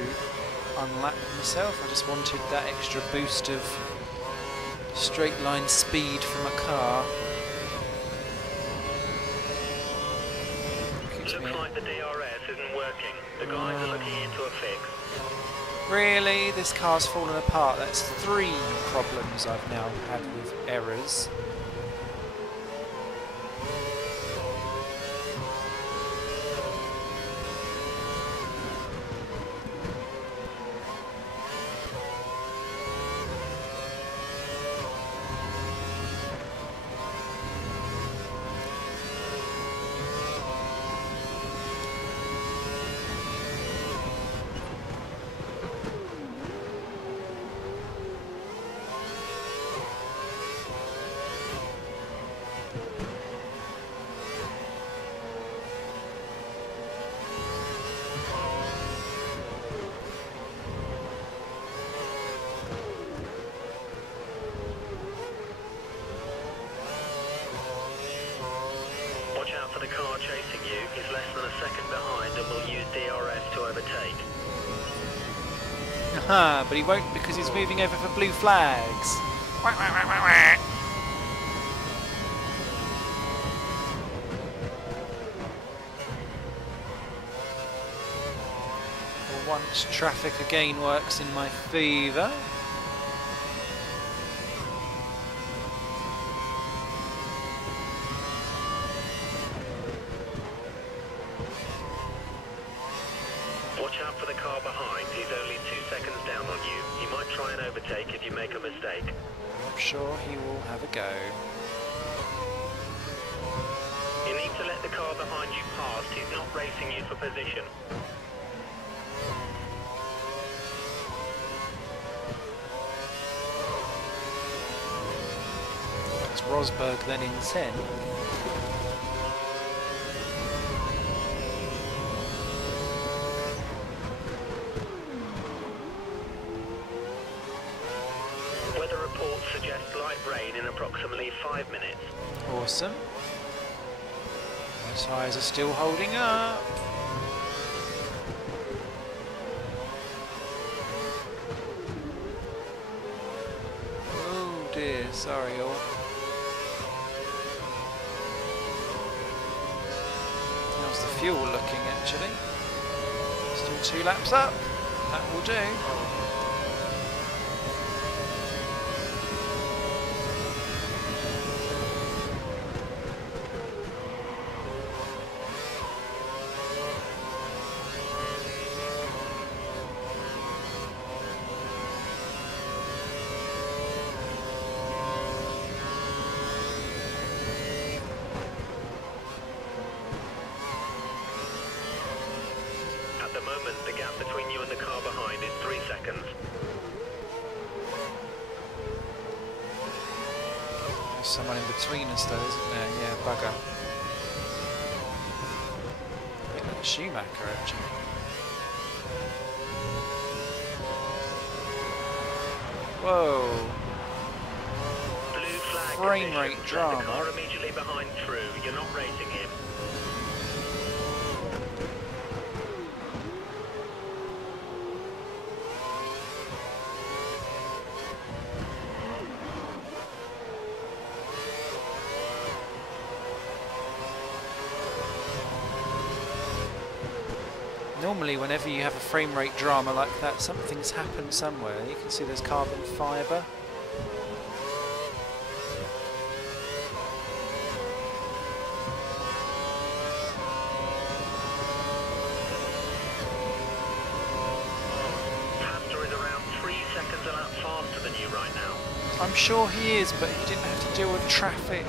unlap myself. I just wanted that extra boost of straight line speed from a car. Keeps Looks me- like the DRS isn't working. The guys are looking into a fix. Really? This car's fallen apart. That's 3 problems I've now had with errors. second behind and will use DRS to overtake. Aha, but he won't because he's moving over for blue flags. Wah, wah, wah, wah, wah. For once, traffic again works in my favour. Watch out for the car behind. He's only 2 seconds down on you. He might try and overtake if you make a mistake. I'm sure he will have a go. You need to let the car behind you past. He's not racing you for position. It's Rosberg then in 10. Weather reports suggest light rain in approximately 5 minutes. Awesome. My tyres are still holding up. Oh dear, sorry all. How's the fuel looking actually? Still 2 laps up. That will do. At the moment, the gap between you and the car behind is 3 seconds. There's someone in between us though, isn't there? Yeah, bugger. I think that's Schumacher actually. Whoa. Blue flag Frame conditions. rate Let drama. the car immediately behind through. You're not racing him. Normally whenever you have a frame rate drama like that, something's happened somewhere. You can see there's carbon fibre. Pastor is around 3 seconds a lap faster than you right now. I'm sure he is, but he didn't have to deal with traffic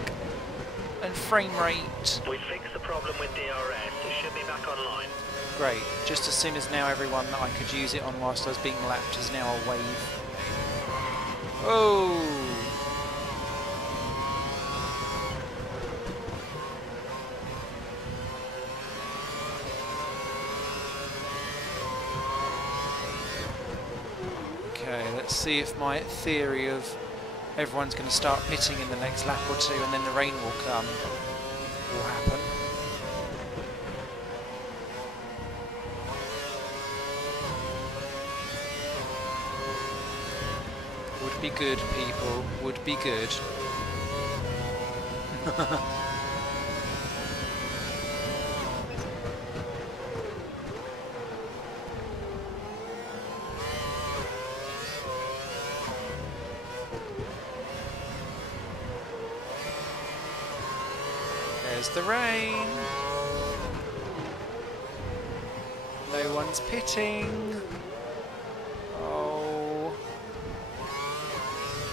and frame rate. We fixed the problem with DRS. It should be back online. Great. Just as soon as now everyone that I could use it on whilst I was being lapped is now a wave. Oh! Okay, let's see if my theory of everyone's going to start pitting in the next lap or two and then the rain will come will happen. Would be good, people. Would be good. There's the rain. No one's pitting. Oh.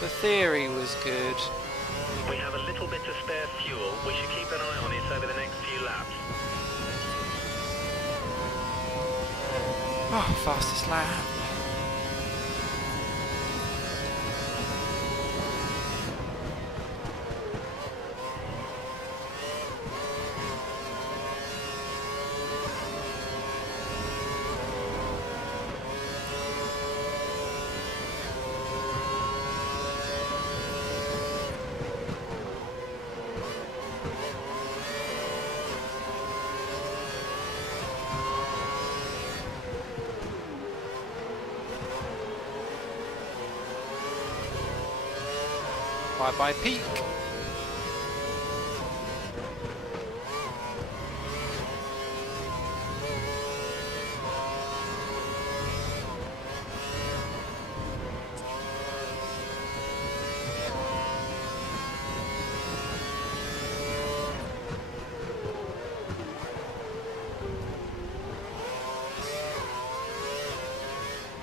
The theory was good. We have a little bit of spare fuel. We should keep an eye on it over the next few laps. Oh, fastest lap. Bye bye peak.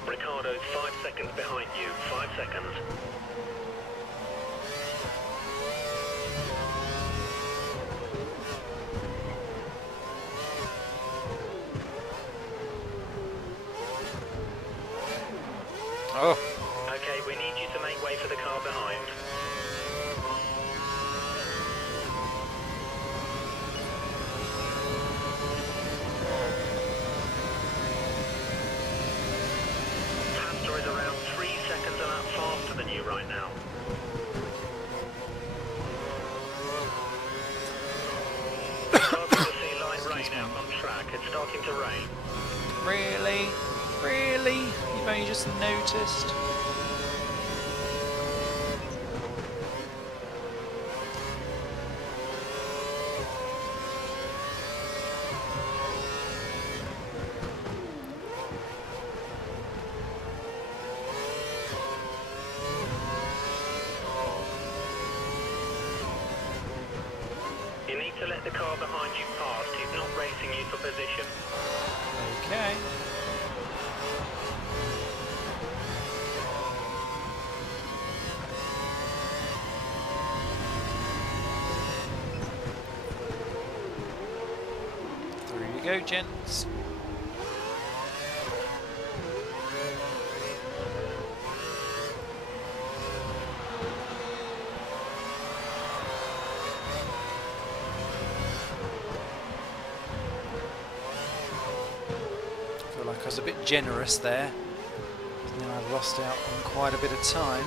Ricardo's 5 seconds behind you. 5 seconds. Oh, Okay, we need you to make way for the car behind. Pastor is around 3 seconds a lap faster than you right now. Starting to see light rain out on track. It's starting to rain. really? Really? You've only just noticed? You need to let the car behind you pass. He's not racing you for position. Okay. Through you go, gents. I feel like I was a bit generous there. Now I've lost out on quite a bit of time.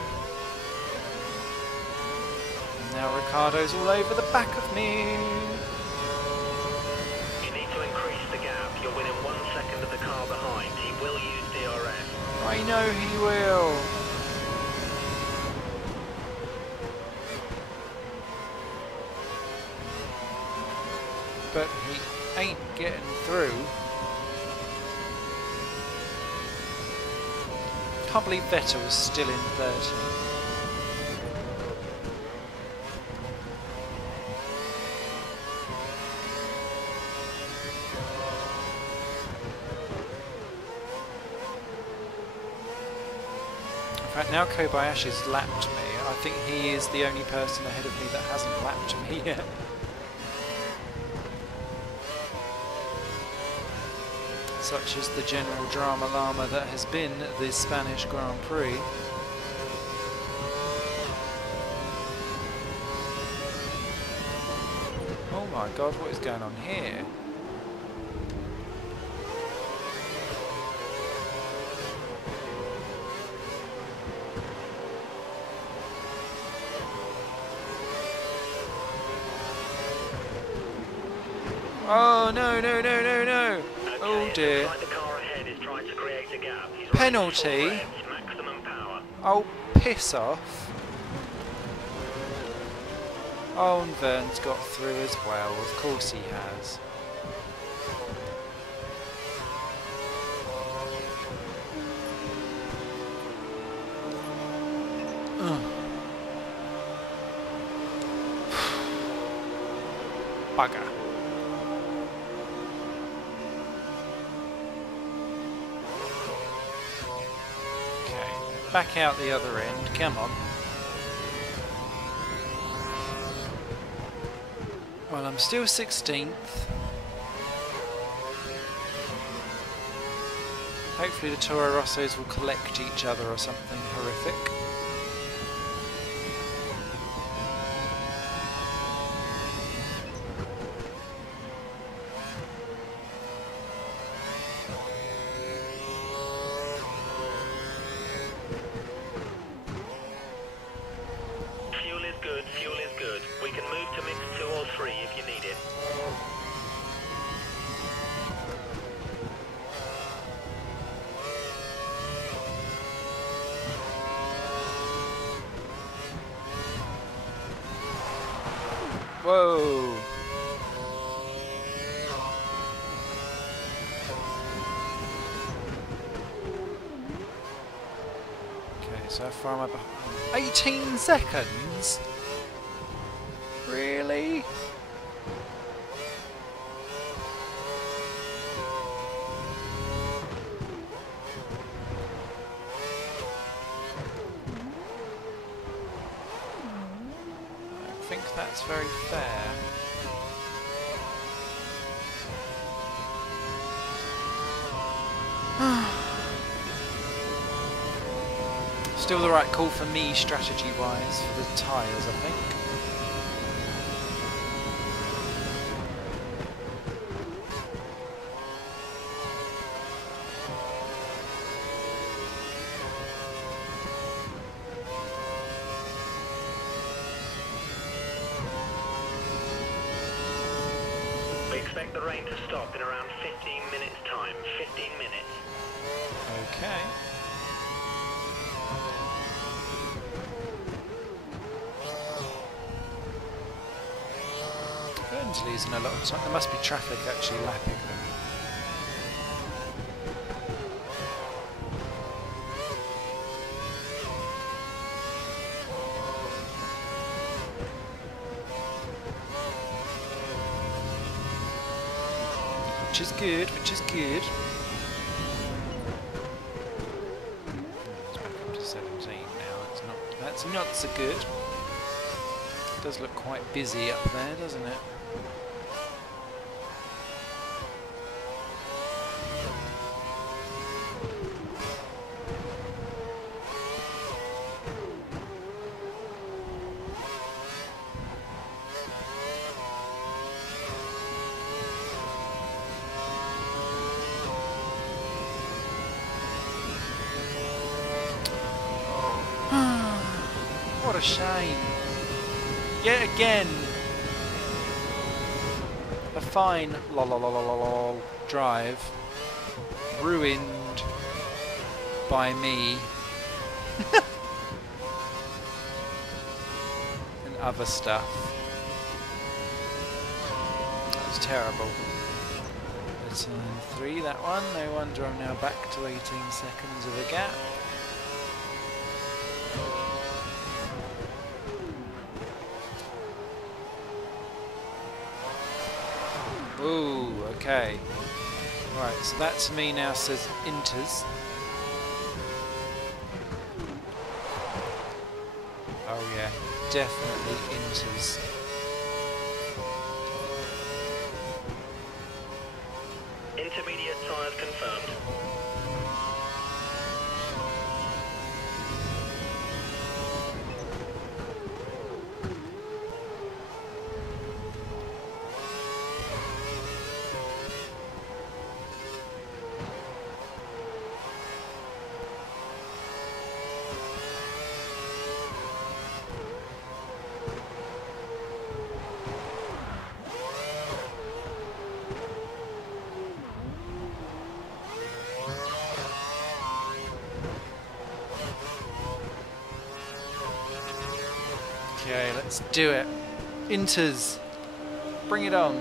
And now Ricardo's all over the back of me. You need to increase the gap. You're within 1 second of the car behind. He will use DRS. I know he will. But he ain't getting through. Can't believe Vettel's still in third. In fact, now Kobayashi's lapped me. I think he is the only person ahead of me that hasn't lapped me yet. Such is the general drama llama that has been the Spanish Grand Prix. Oh my god, what is going on here? Oh no, no, no, no, no! Oh Okay, dear. it looks like the car ahead is trying to create a gap. He's Penalty? running full revs, maximum power. Oh, piss off. Oh, and Vern's got through as well. Of course he has. Ugh. Bugger. Okay, back out the other end. Come on. Well, I'm still 16th. Hopefully the Toro Rossos will collect each other or something horrific. Fuel is good, fuel is good. We can move to mix 2 or 3 if you need it. Whoa. Okay, so how far am I behind? 18 seconds? Really? I think that's very fair. Still the right call for me strategy-wise for the tyres, I think. We expect the rain to stop in around 15 minutes time. 15 minutes. Okay. Burns losing a lot of time. There must be traffic actually lapping them. Which is good, which is good. It's back up to 17 now. That's not so good. It does look quite busy up there, doesn't it? What a shame. Yet again, a fine drive ruined by me and other stuff. That was terrible. That's 3, that one. No wonder I'm now back to 18 seconds of a gap. Ooh, okay. Right, so that to me now says inters. Oh yeah, definitely inters. Intermediate tyres confirmed. Okay, let's do it. Inters. Bring it on.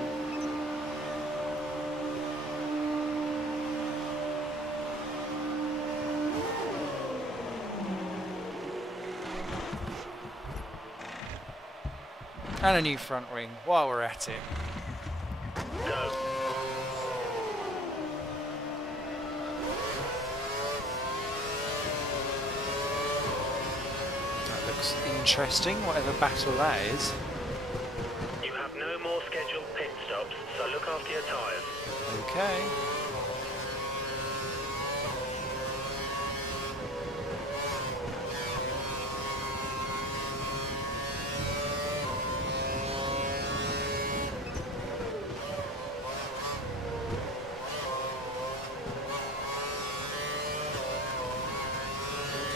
And a new front wing while we're at it. Go. That looks interesting, whatever battle that is. You have no more scheduled pit stops, so look after your tyres. Okay.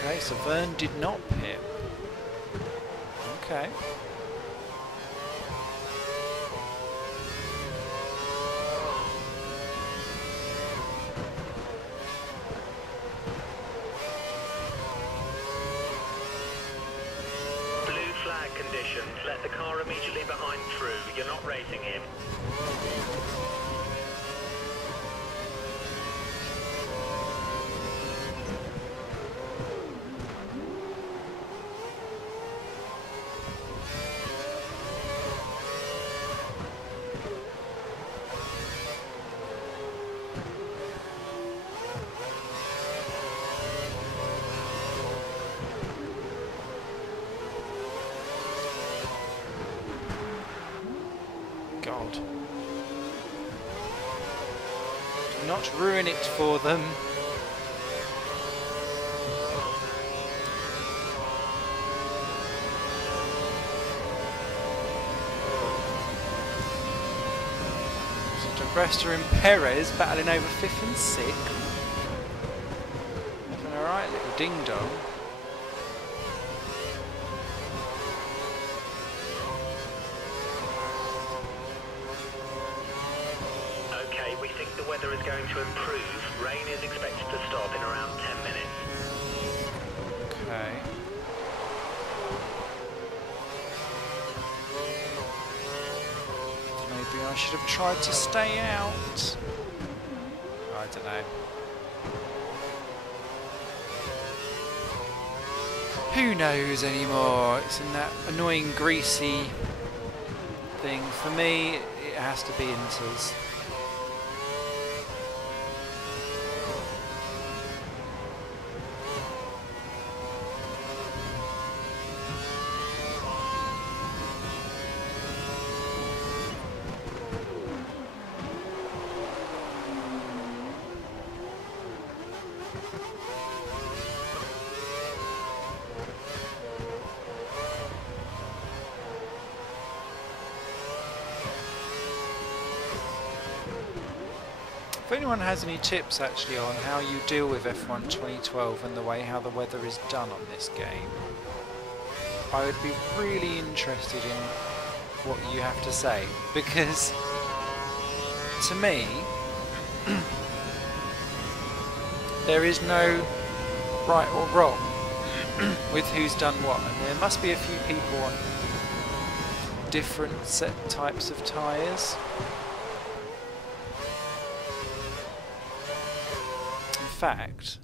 Okay, so Vern did not pit. Okay. Blue flag perfect conditions. Let the car immediately behind through. You're not racing him. God. Do not ruin it for them. So Agresta and Perez battling over 5th and 6th. Having a right little ding dong. We think the weather is going to improve. Rain is expected to stop in around 10 minutes. Okay. Maybe I should have tried to stay out. I don't know. Who knows anymore? It's in that annoying greasy thing. For me, it has to be Inters. If anyone has any tips actually on how you deal with F1 2012 and the way how the weather is done on this game, I would be really interested in what you have to say, because to me there is no right or wrong with who's done what, and there must be a few people on different set types of tyres. In fact,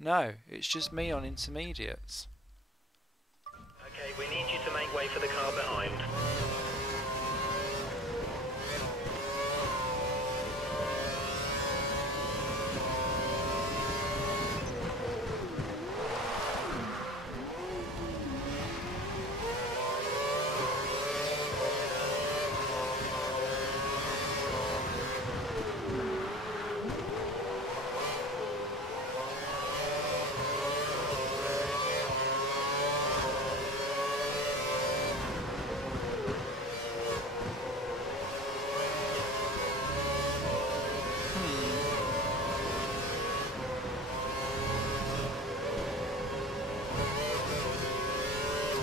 no, it's just me on intermediates. Okay, we need you to make way for the car behind.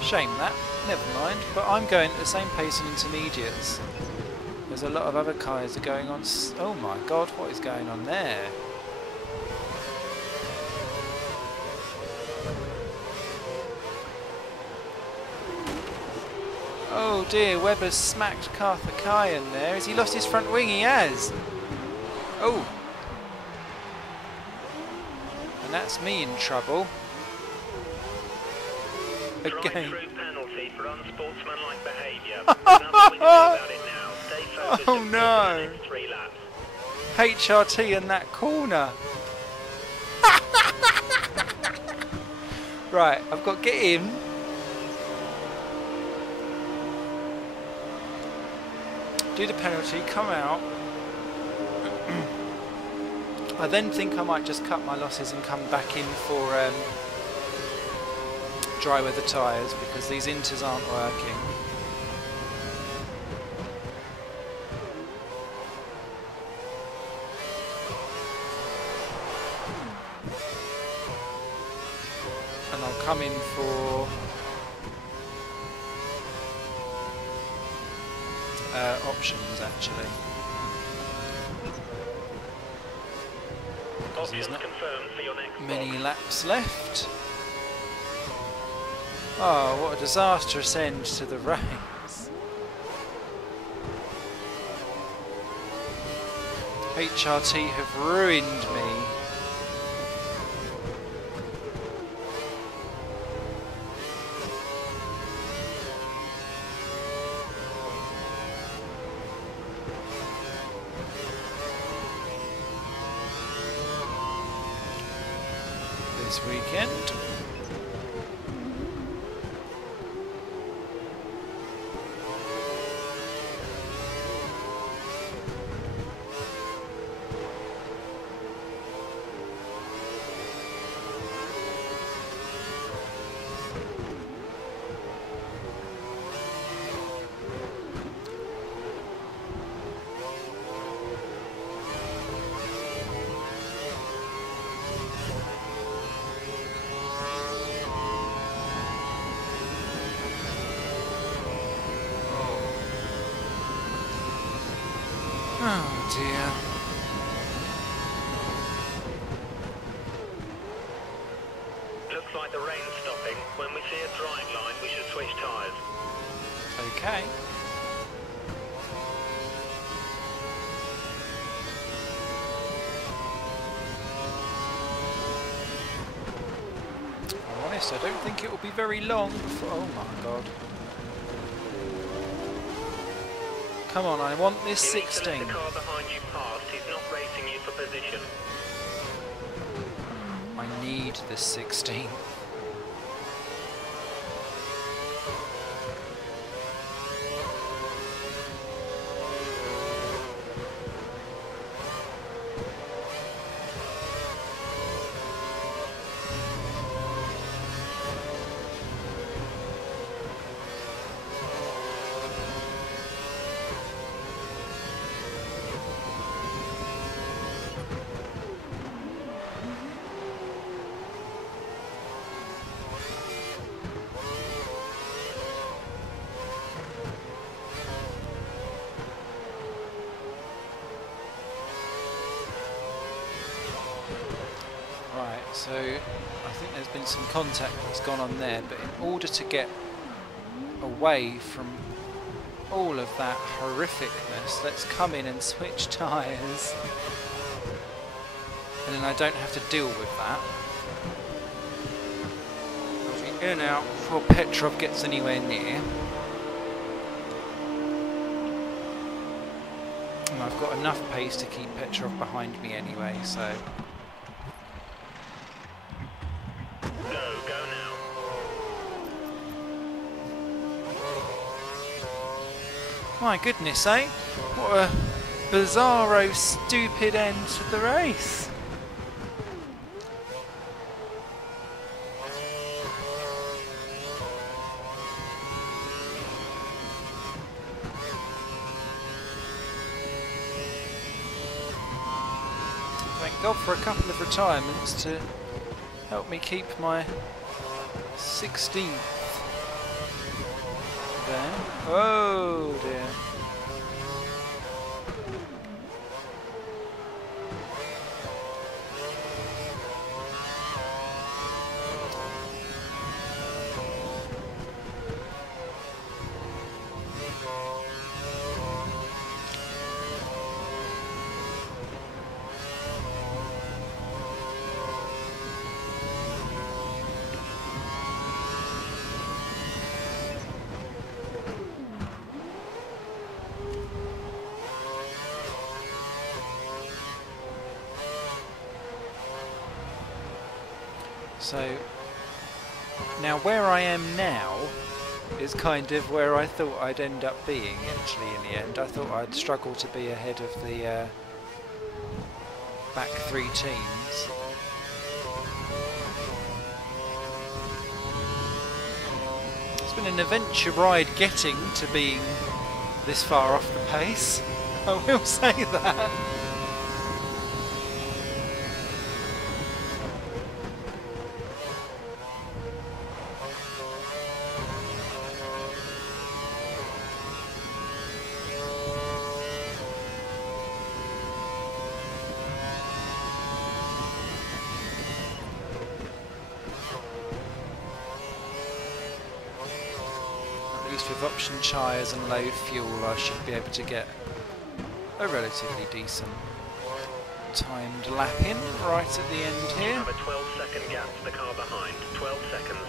Shame that, never mind, but I'm going at the same pace in intermediates. There's a lot of other cars are going on oh my god, what is going on there? Oh dear, Webber's smacked Cartha Kyan there. Has he lost his front wing? He has! Oh! And that's me in trouble. Again. Drive-through penalty for unsportsmanlike behaviour. There's nothing we can do about it now. Stay focused Oh and no! for the next 3 laps. HRT in that corner. Right, I've got to get in. Do the penalty, come out. I then think I might just cut my losses and come back in for dry weather tyres, because these inters aren't working. And I'll come in for options actually. There's Options not confirmed for your next many box. laps left. Oh, what a disastrous end to the race. HRT have ruined me. This weekend. Oh dear. Looks like the rain's stopping. When we see a drying line, we should switch tyres. Okay. I'm honest, I don't think it will be very long before... Oh my god. Come on, I want this You need to 16. let the car behind you past. He's not racing you for position. I need this 16. Right, so I think there's been some contact that's gone on there, but in order to get away from all of that horrificness, let's come in and switch tyres. And then I don't have to deal with that. I'll be in and out before Petrov gets anywhere near. And I've got enough pace to keep Petrov behind me anyway, so... Go now. My goodness, eh? What a bizarro, stupid end to the race. Thank God for a couple of retirements to help me keep my 16th there. Oh dear. So now where I am now is kind of where I thought I'd end up being actually in the end. I thought I'd struggle to be ahead of the back three teams. It's been an adventure ride getting to being this far off the pace. I will say that. with option tyres and low fuel I should be able to get a relatively decent timed lap in right at the end You here. have a 12-second gap to the car behind. 12 seconds.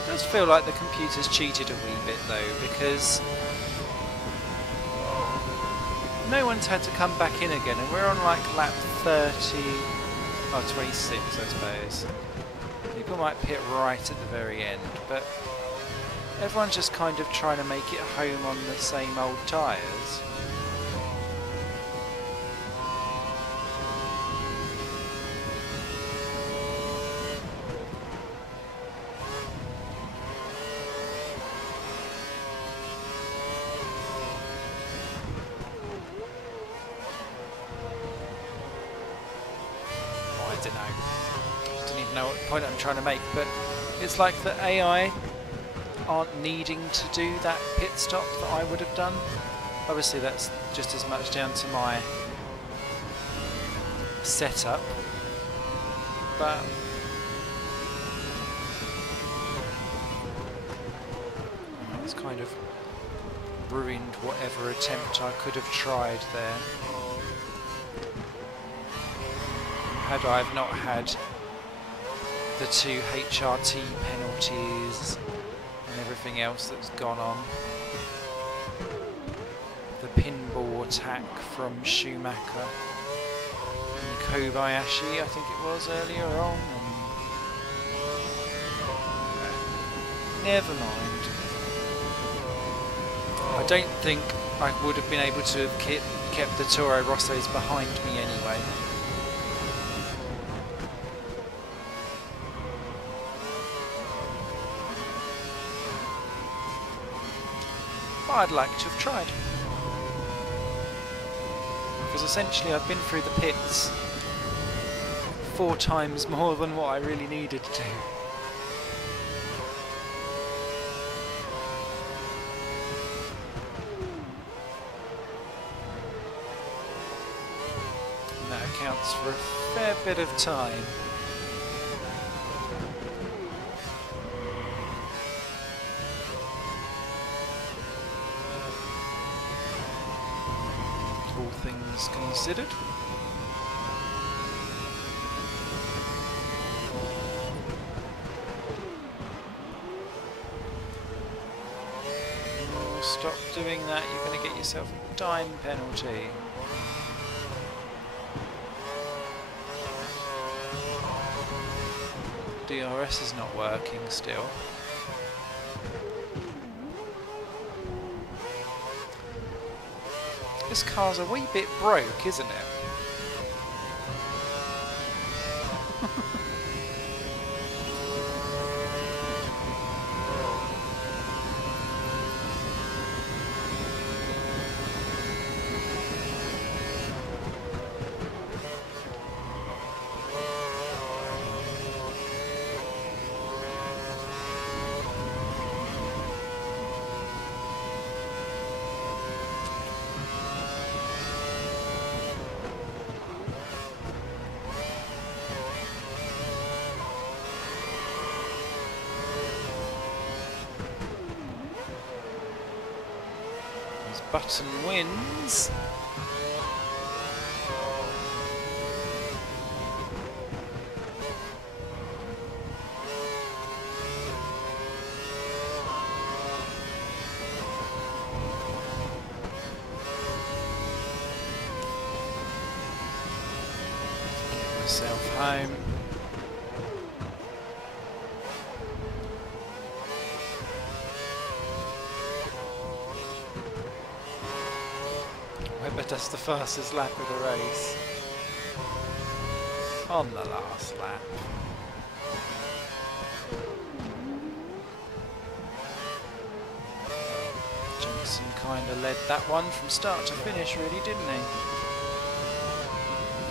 It does feel like the computer's cheated a wee bit though, because no one's had to come back in again, and we're on like lap 30, oh 26 I suppose. People might pit right at the very end, but everyone's just kind of trying to make it home on the same old tyres. I don't know. Don't even know what point I'm trying to make, but it's like the AI aren't needing to do that pit stop that I would have done. Obviously that's just as much down to my setup, but it's kind of ruined whatever attempt I could have tried there. Had I have not had the 2 HRT penalties and everything else that's gone on. The pinball attack from Schumacher and Kobayashi, I think it was earlier on. And never mind. I don't think I would have been able to have kept the Toro Rossos behind me anyway. I'd like to have tried, because essentially I've been through the pits 4 times more than what I really needed to. And that accounts for a fair bit of time. Things considered. Oh, stop doing that, you're going to get yourself a time penalty. DRS is not working still. This car's a wee bit broke, isn't it? Button wins. Get myself home. Stardust the fastest lap of the race. On the last lap. Jenson kind of led that one from start to finish, really, didn't he?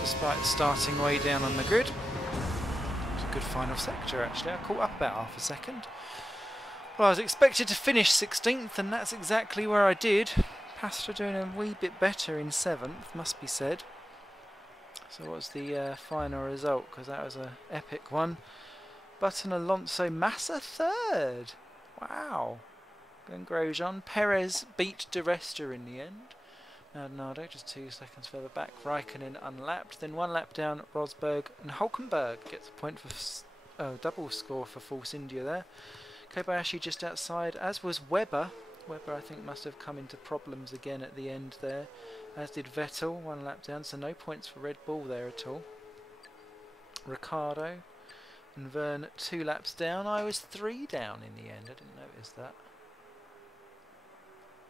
Despite starting way down on the grid. It was a good final sector, actually. I caught up about half a second. Well, I was expected to finish 16th, and that's exactly where I did. Pastor doing a wee bit better in 7th, must be said. So what's the final result? Because that was an epic one. Button, Alonso, Massa 3rd. Wow. Then Grosjean. Perez beat De Resta in the end. Maldonado just 2 seconds further back. Raikkonen unlapped. Then 1 lap down, Rosberg and Hulkenberg gets a point for double score for Force India there. Kobayashi just outside, as was Webber. Webber, I think, must have come into problems again at the end there, as did Vettel, 1 lap down, so no points for Red Bull there at all. Ricciardo and Verne 2 laps down. I was 3 down in the end, I didn't notice that.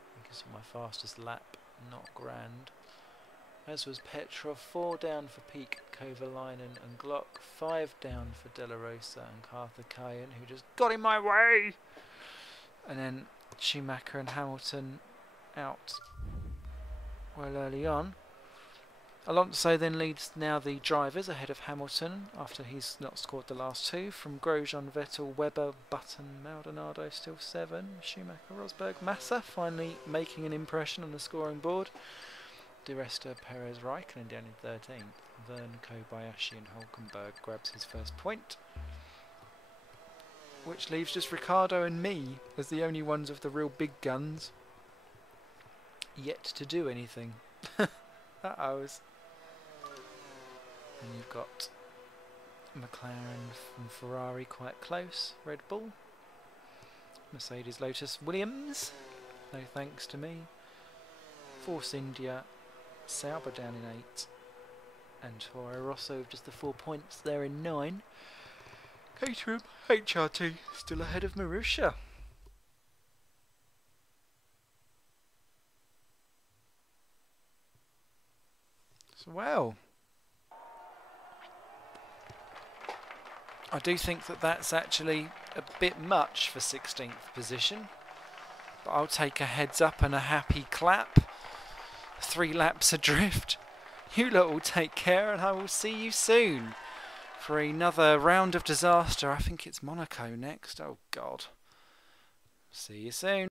I think it's my fastest lap, not grand. As was Petrov, 4 down for Peak, Kovalainen and Glock, 5 down for De La Rosa and Karthikeyan, who just got in my way! And then Schumacher and Hamilton out well early on. Alonso then leads now the drivers ahead of Hamilton after he's not scored the last 2. From Grosjean, Vettel, Webber, Button, Maldonado still 7. Schumacher, Rosberg, Massa finally making an impression on the scoring board. De Resta, Perez, Raikkonen down in 13th. Verne, Kobayashi and Hulkenberg grabs his first point. Which leaves just Ricciardo and me as the only ones of the real big guns yet to do anything. Uh-ohs. And you've got McLaren and Ferrari quite close. Red Bull. Mercedes, Lotus, Williams. No thanks to me. Force India. Sauber down in 8. And Toro Rosso with just the 4 points there in 9. Caterham, HRT, still ahead of Marussia. So, well, I do think that that's actually a bit much for 16th position. But I'll take a heads up and a happy clap. 3 laps adrift. You lot will take care, and I will see you soon for another round of disaster. I think it's Monaco next. Oh God. See you soon.